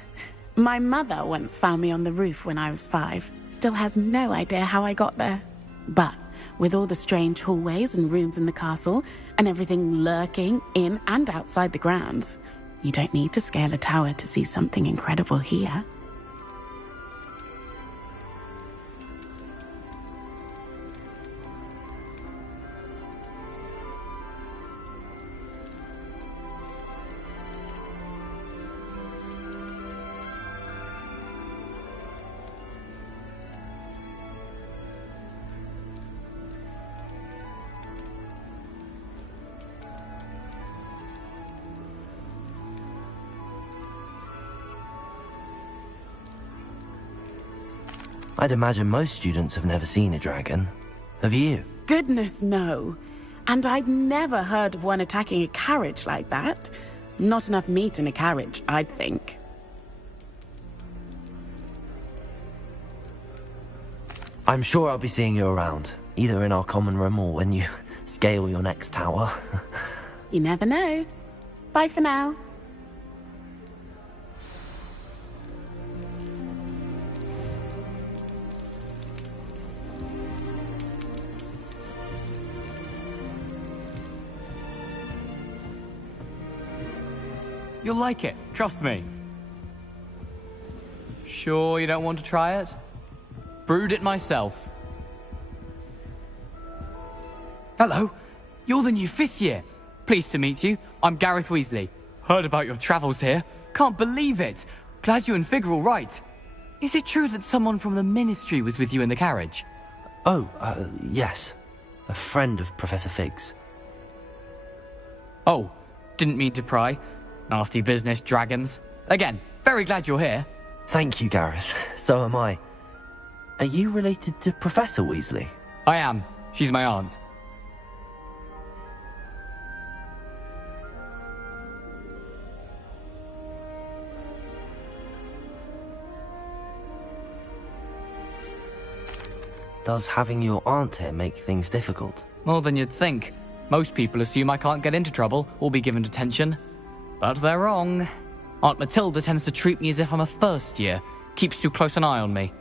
My mother once found me on the roof when I was 5. Still has no idea how I got there. But with all the strange hallways and rooms in the castle, and everything lurking in and outside the grounds, you don't need to scale a tower to see something incredible here. I'd imagine most students have never seen a dragon. Have you? Goodness, no. And I've never heard of one attacking a carriage like that. Not enough meat in a carriage, I'd think. I'm sure I'll be seeing you around, either in our common room or when you scale your next tower. You never know. Bye for now. You'll like it, trust me. Sure you don't want to try it? Brewed it myself. Hello, you're the new 5th year. Pleased to meet you. I'm Gareth Weasley. Heard about your travels here. Can't believe it. Glad you and Fig are all right. Is it true that someone from the Ministry was with you in the carriage? Oh, yes. A friend of Professor Fig's. Oh, didn't mean to pry. Nasty business, dragons. Again, very glad you're here. Thank you, Gareth. So am I. Are you related to Professor Weasley? I am. She's my aunt. Does having your aunt here make things difficult? More than you'd think. Most people assume I can't get into trouble or be given detention. But they're wrong. Aunt Matilda tends to treat me as if I'm a first year, keeps too close an eye on me.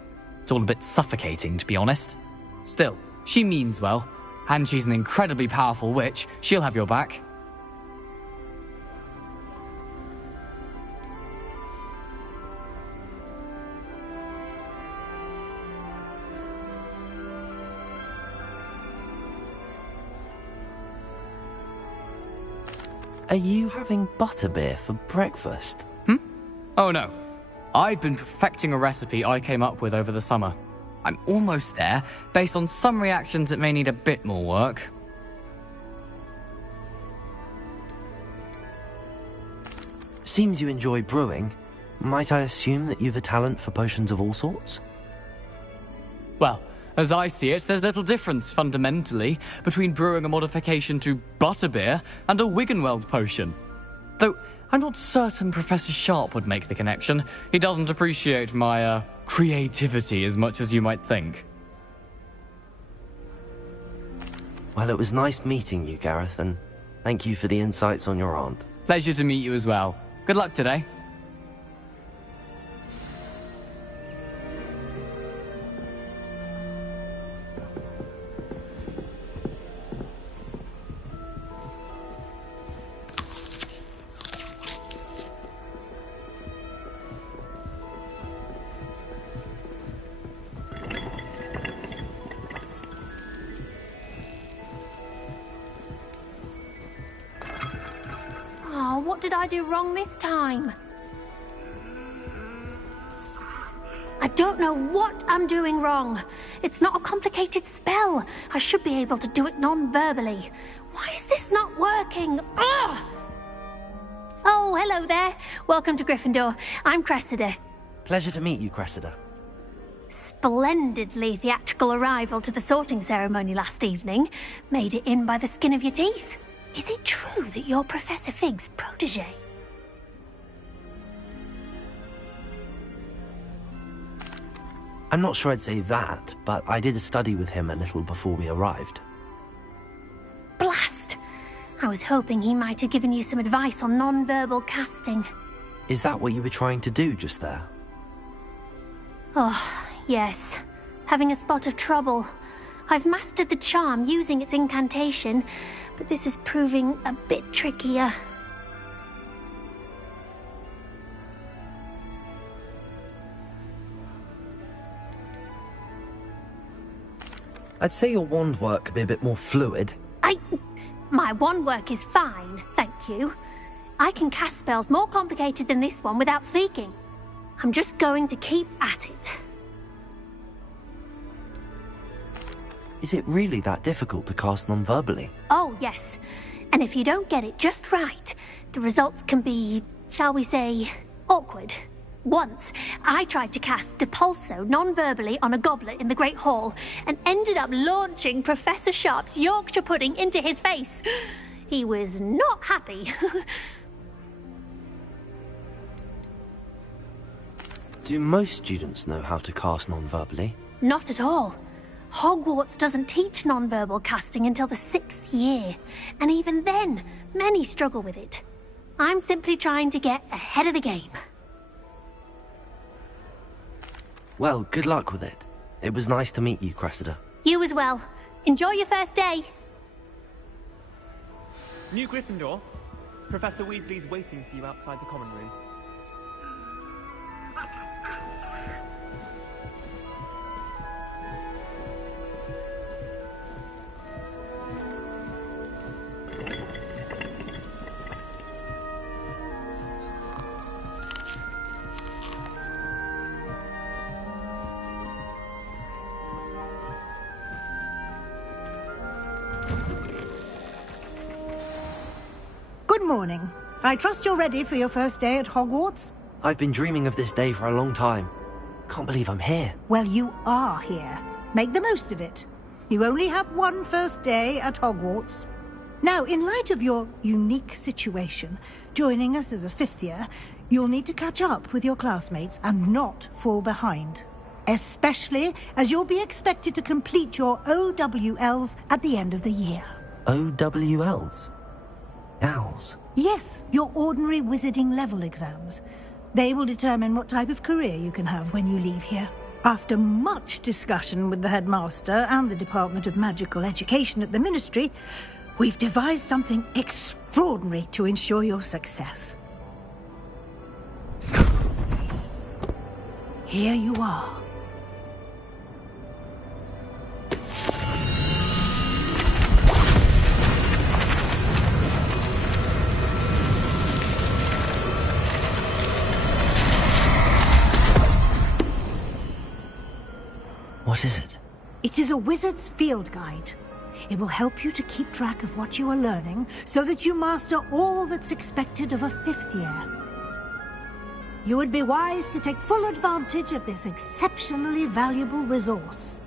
It's all a bit suffocating, to be honest. Still, she means well, and she's an incredibly powerful witch. She'll have your back. Are you having butterbeer for breakfast? Oh no. I've been perfecting a recipe I came up with over the summer. I'm almost there, based on some reactions that may need a bit more work. Seems you enjoy brewing. Might I assume that you've a talent for potions of all sorts? Well, as I see it, there's little difference, fundamentally, between brewing a modification to butterbeer and a Wiggenweld potion. Though, I'm not certain Professor Sharp would make the connection. He doesn't appreciate my, creativity as much as you might think. Well, it was nice meeting you, Gareth, and thank you for the insights on your aunt. Pleasure to meet you as well. Good luck today. Oh, what did I do wrong this time? I don't know what I'm doing wrong. It's not a complicated spell. I should be able to do it non-verbally. Why is this not working? Ugh! Oh, hello there. Welcome to Gryffindor. I'm Cressida. Pleasure to meet you, Cressida. Splendidly theatrical arrival to the sorting ceremony last evening. Made it in by the skin of your teeth. Is it true that you're Professor Fig's protege? I'm not sure I'd say that, but I did study with him a little before we arrived. Blast! I was hoping he might have given you some advice on non-verbal casting. Is that what you were trying to do just there? Oh, yes. Having a spot of trouble. I've mastered the charm using its incantation, but this is proving a bit trickier. I'd say your wand work could be a bit more fluid. My wand work is fine, thank you. I can cast spells more complicated than this one without speaking. I'm just going to keep at it. Is it really that difficult to cast non-verbally? Oh, yes. And if you don't get it just right, the results can be, shall we say, awkward. Once, I tried to cast Depulso non-verbally on a goblet in the Great Hall and ended up launching Professor Sharp's Yorkshire pudding into his face. He was not happy. Do most students know how to cast non-verbally? Not at all. Hogwarts doesn't teach non-verbal casting until the 6th year, and even then, many struggle with it. I'm simply trying to get ahead of the game. Well, good luck with it. It was nice to meet you, Cressida. You as well. Enjoy your first day. New Gryffindor. Professor Weasley's waiting for you outside the common room. Good morning. I trust you're ready for your first day at Hogwarts? I've been dreaming of this day for a long time. Can't believe I'm here. Well, you are here. Make the most of it. You only have one first day at Hogwarts. Now, in light of your unique situation, joining us as a fifth year, you'll need to catch up with your classmates and not fall behind. Especially as you'll be expected to complete your OWLs at the end of the year. OWLs? Owls? Yes, your ordinary wizarding level exams. They will determine what type of career you can have when you leave here. After much discussion with the headmaster and the Department of Magical Education at the Ministry, we've devised something extraordinary to ensure your success. Here you are. What is it? It is a wizard's field guide. It will help you to keep track of what you are learning so that you master all that's expected of a fifth year. You would be wise to take full advantage of this exceptionally valuable resource.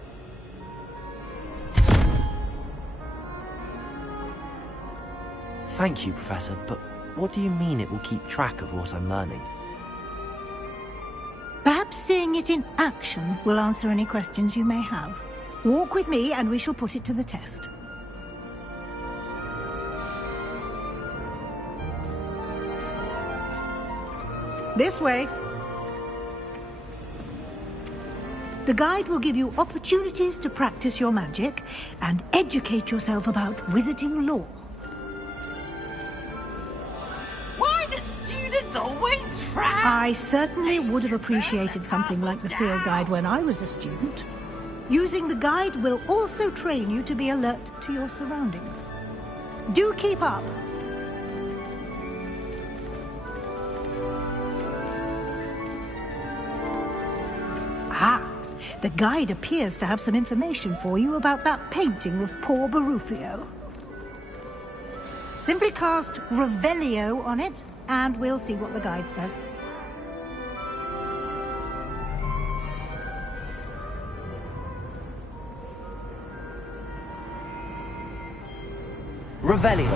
Thank you, Professor, but what do you mean it will keep track of what I'm learning? Perhaps seeing it in action will answer any questions you may have. Walk with me and we shall put it to the test. This way. The guide will give you opportunities to practice your magic and educate yourself about wizarding lore. Why do students always frown? I certainly would have appreciated something like the field guide when I was a student. Using the guide will also train you to be alert to your surroundings. Do keep up. Ah, the guide appears to have some information for you about that painting of poor Barufio. Simply cast Revelio on it, and we'll see what the guide says. Revelio.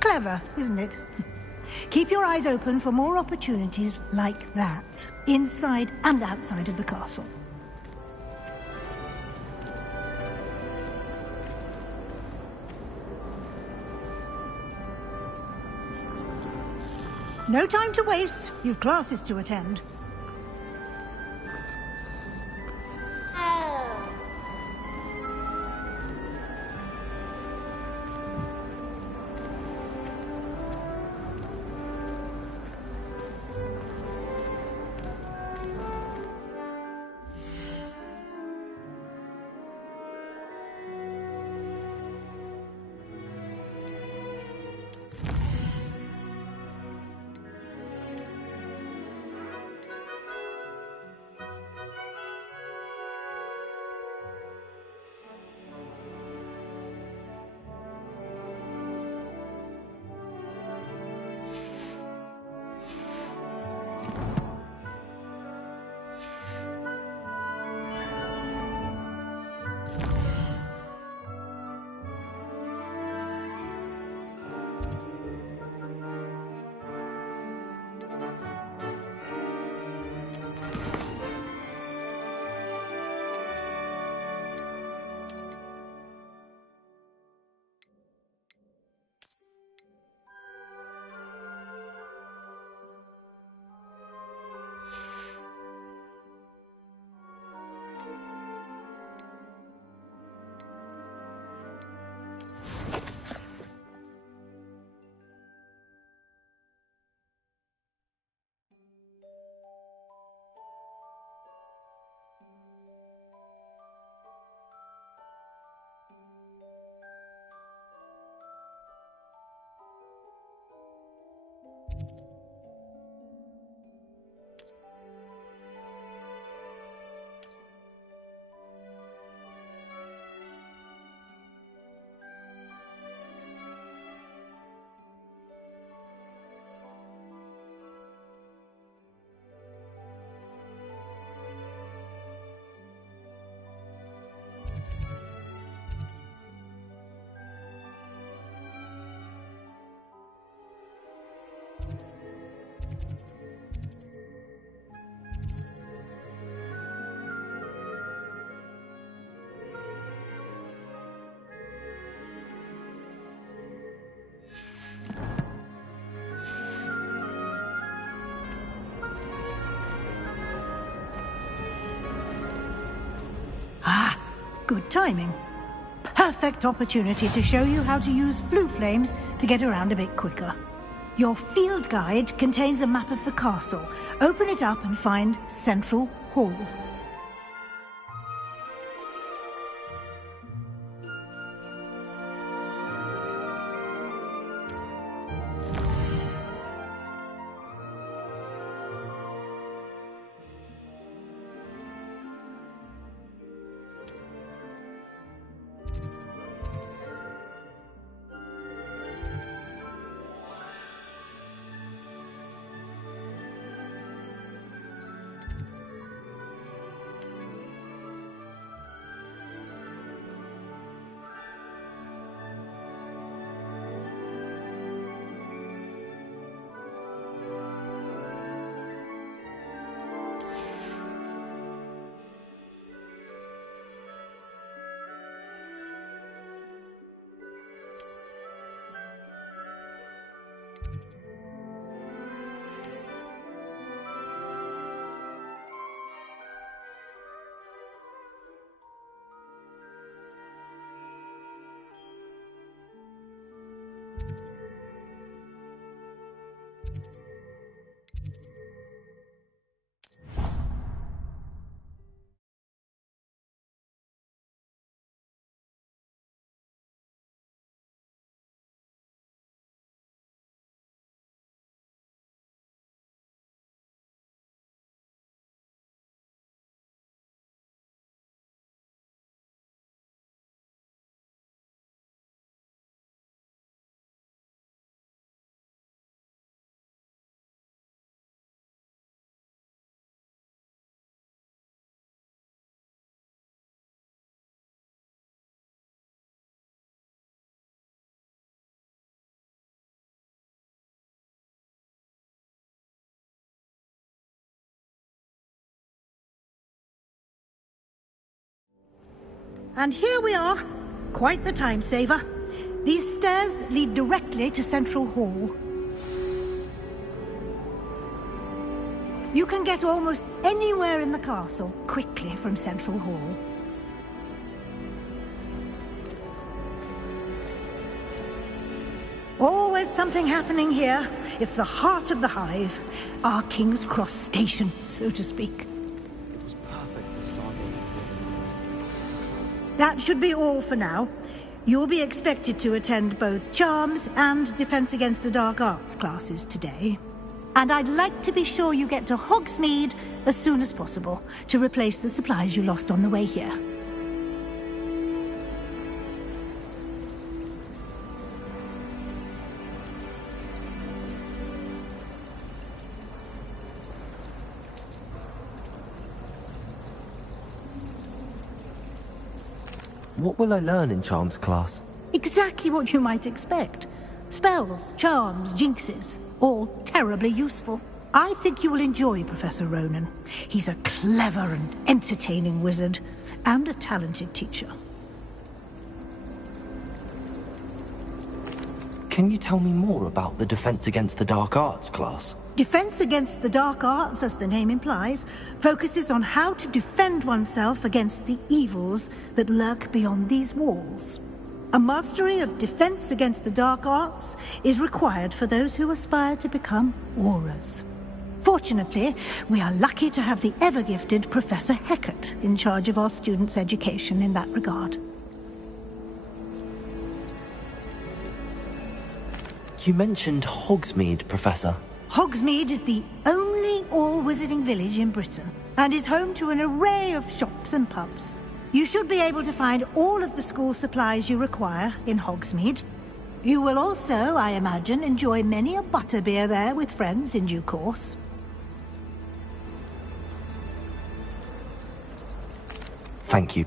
Clever, isn't it? Keep your eyes open for more opportunities like that, inside and outside of the castle. No time to waste. You've classes to attend. Good timing. Perfect opportunity to show you how to use flue flames to get around a bit quicker. Your field guide contains a map of the castle. Open it up and find Central Hall. And here we are. Quite the time saver. These stairs lead directly to Central Hall. You can get almost anywhere in the castle quickly from Central Hall. Always something happening here. It's the heart of the hive. Our King's Cross station, so to speak. It was perfect for stargazing. That should be all for now. You'll be expected to attend both Charms and Defense Against the Dark Arts classes today. And I'd like to be sure you get to Hogsmeade as soon as possible to replace the supplies you lost on the way here. What will I learn in Charms class? Exactly what you might expect. Spells, charms, jinxes, all terribly useful. I think you will enjoy Professor Ronan. He's a clever and entertaining wizard, and a talented teacher. Can you tell me more about the Defense Against the Dark Arts class? Defense Against the Dark Arts, as the name implies, focuses on how to defend oneself against the evils that lurk beyond these walls. A mastery of Defense Against the Dark Arts is required for those who aspire to become Aurors. Fortunately, we are lucky to have the ever-gifted Professor Hecat in charge of our students' education in that regard. You mentioned Hogsmeade, Professor. Hogsmeade is the only all-wizarding village in Britain, and is home to an array of shops and pubs. You should be able to find all of the school supplies you require in Hogsmeade. You will also, I imagine, enjoy many a butterbeer there with friends in due course. Thank you,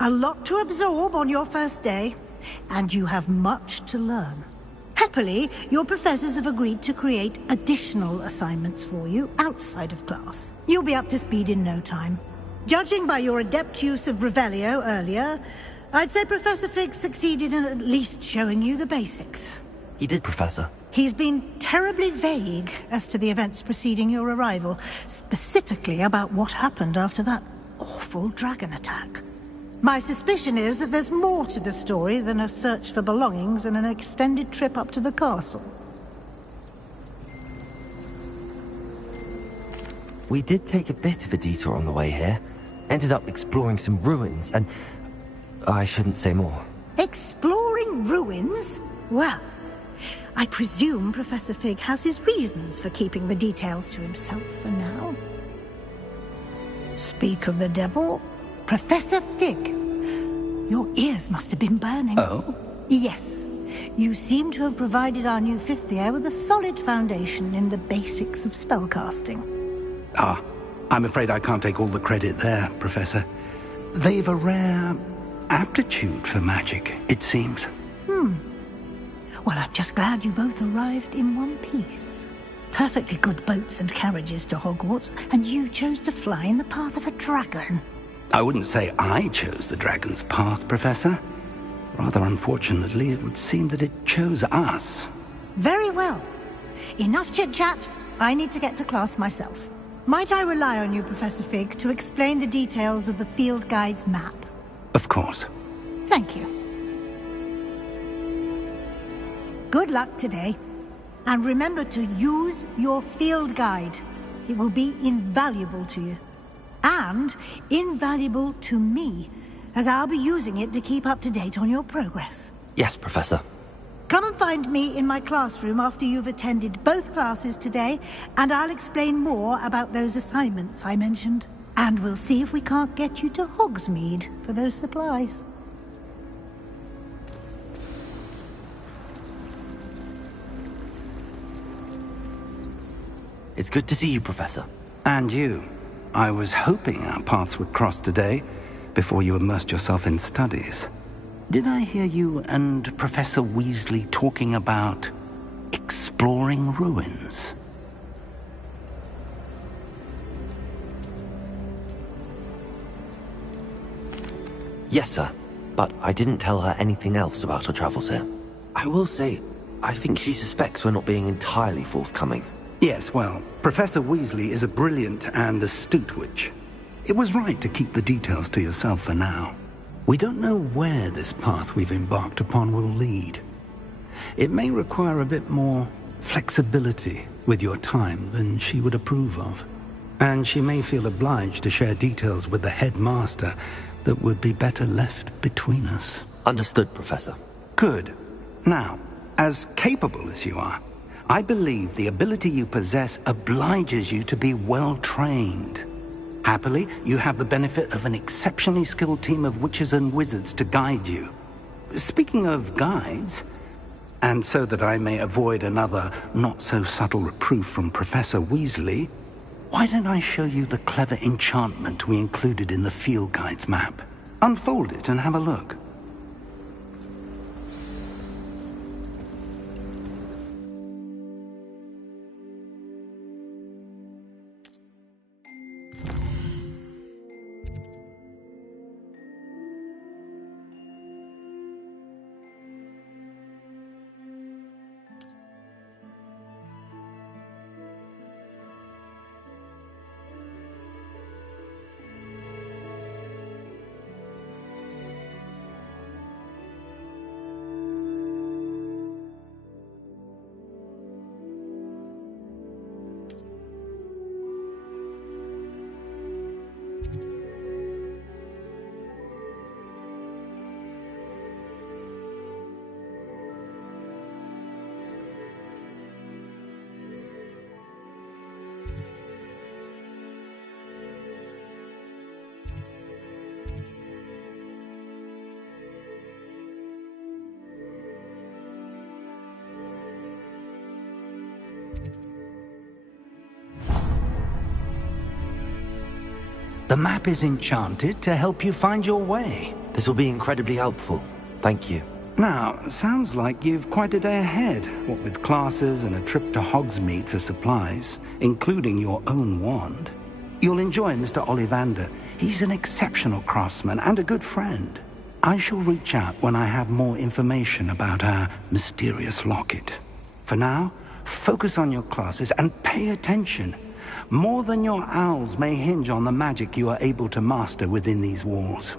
A lot to absorb on your first day, and you have much to learn. Happily, your professors have agreed to create additional assignments for you outside of class. You'll be up to speed in no time. Judging by your adept use of Revelio earlier, I'd say Professor Fig succeeded in at least showing you the basics. He did, Professor. He's been terribly vague as to the events preceding your arrival, specifically about what happened after that awful dragon attack. My suspicion is that there's more to the story than a search for belongings and an extended trip up to the castle. We did take a bit of a detour on the way here. Ended up exploring some ruins and... I shouldn't say more. Exploring ruins? Well, I presume Professor Fig has his reasons for keeping the details to himself for now. Speak of the devil, Professor Fig. Your ears must have been burning. Oh? Yes. You seem to have provided our new fifth year with a solid foundation in the basics of spellcasting. Ah, I'm afraid I can't take all the credit there, Professor. They've a rare aptitude for magic, it seems. Well, I'm just glad you both arrived in one piece. Perfectly good boats and carriages to Hogwarts, and you chose to fly in the path of a dragon. I wouldn't say I chose the dragon's path, Professor. Rather unfortunately, it would seem that it chose us. Very well. Enough chit-chat. I need to get to class myself. Might I rely on you, Professor Fig, to explain the details of the field guide's map? Of course. Thank you. Good luck today. And remember to use your field guide. It will be invaluable to you. And invaluable to me, as I'll be using it to keep up to date on your progress. Yes, Professor. Come and find me in my classroom after you've attended both classes today, and I'll explain more about those assignments I mentioned. And we'll see if we can't get you to Hogsmeade for those supplies. It's good to see you, Professor. And you. I was hoping our paths would cross today, before you immersed yourself in studies. Did I hear you and Professor Weasley talking about exploring ruins? Yes, sir. But I didn't tell her anything else about her travels here. I will say, I think she suspects we're not being entirely forthcoming. Yes, well, Professor Weasley is a brilliant and astute witch. It was right to keep the details to yourself for now. We don't know where this path we've embarked upon will lead. It may require a bit more flexibility with your time than she would approve of. And she may feel obliged to share details with the headmaster that would be better left between us. Understood, Professor. Good. Now, as capable as you are, I believe the ability you possess obliges you to be well-trained. Happily, you have the benefit of an exceptionally skilled team of witches and wizards to guide you. Speaking of guides, and so that I may avoid another not-so-subtle reproof from Professor Weasley, why don't I show you the clever enchantment we included in the field guide's map? Unfold it and have a look. The map is enchanted to help you find your way. This will be incredibly helpful. Thank you. Now, sounds like you've quite a day ahead, what with classes and a trip to Hogsmeade for supplies, including your own wand. You'll enjoy Mr. Ollivander. He's an exceptional craftsman and a good friend. I shall reach out when I have more information about our mysterious locket. For now, focus on your classes and pay attention. More than your owls may hinge on the magic you are able to master within these walls.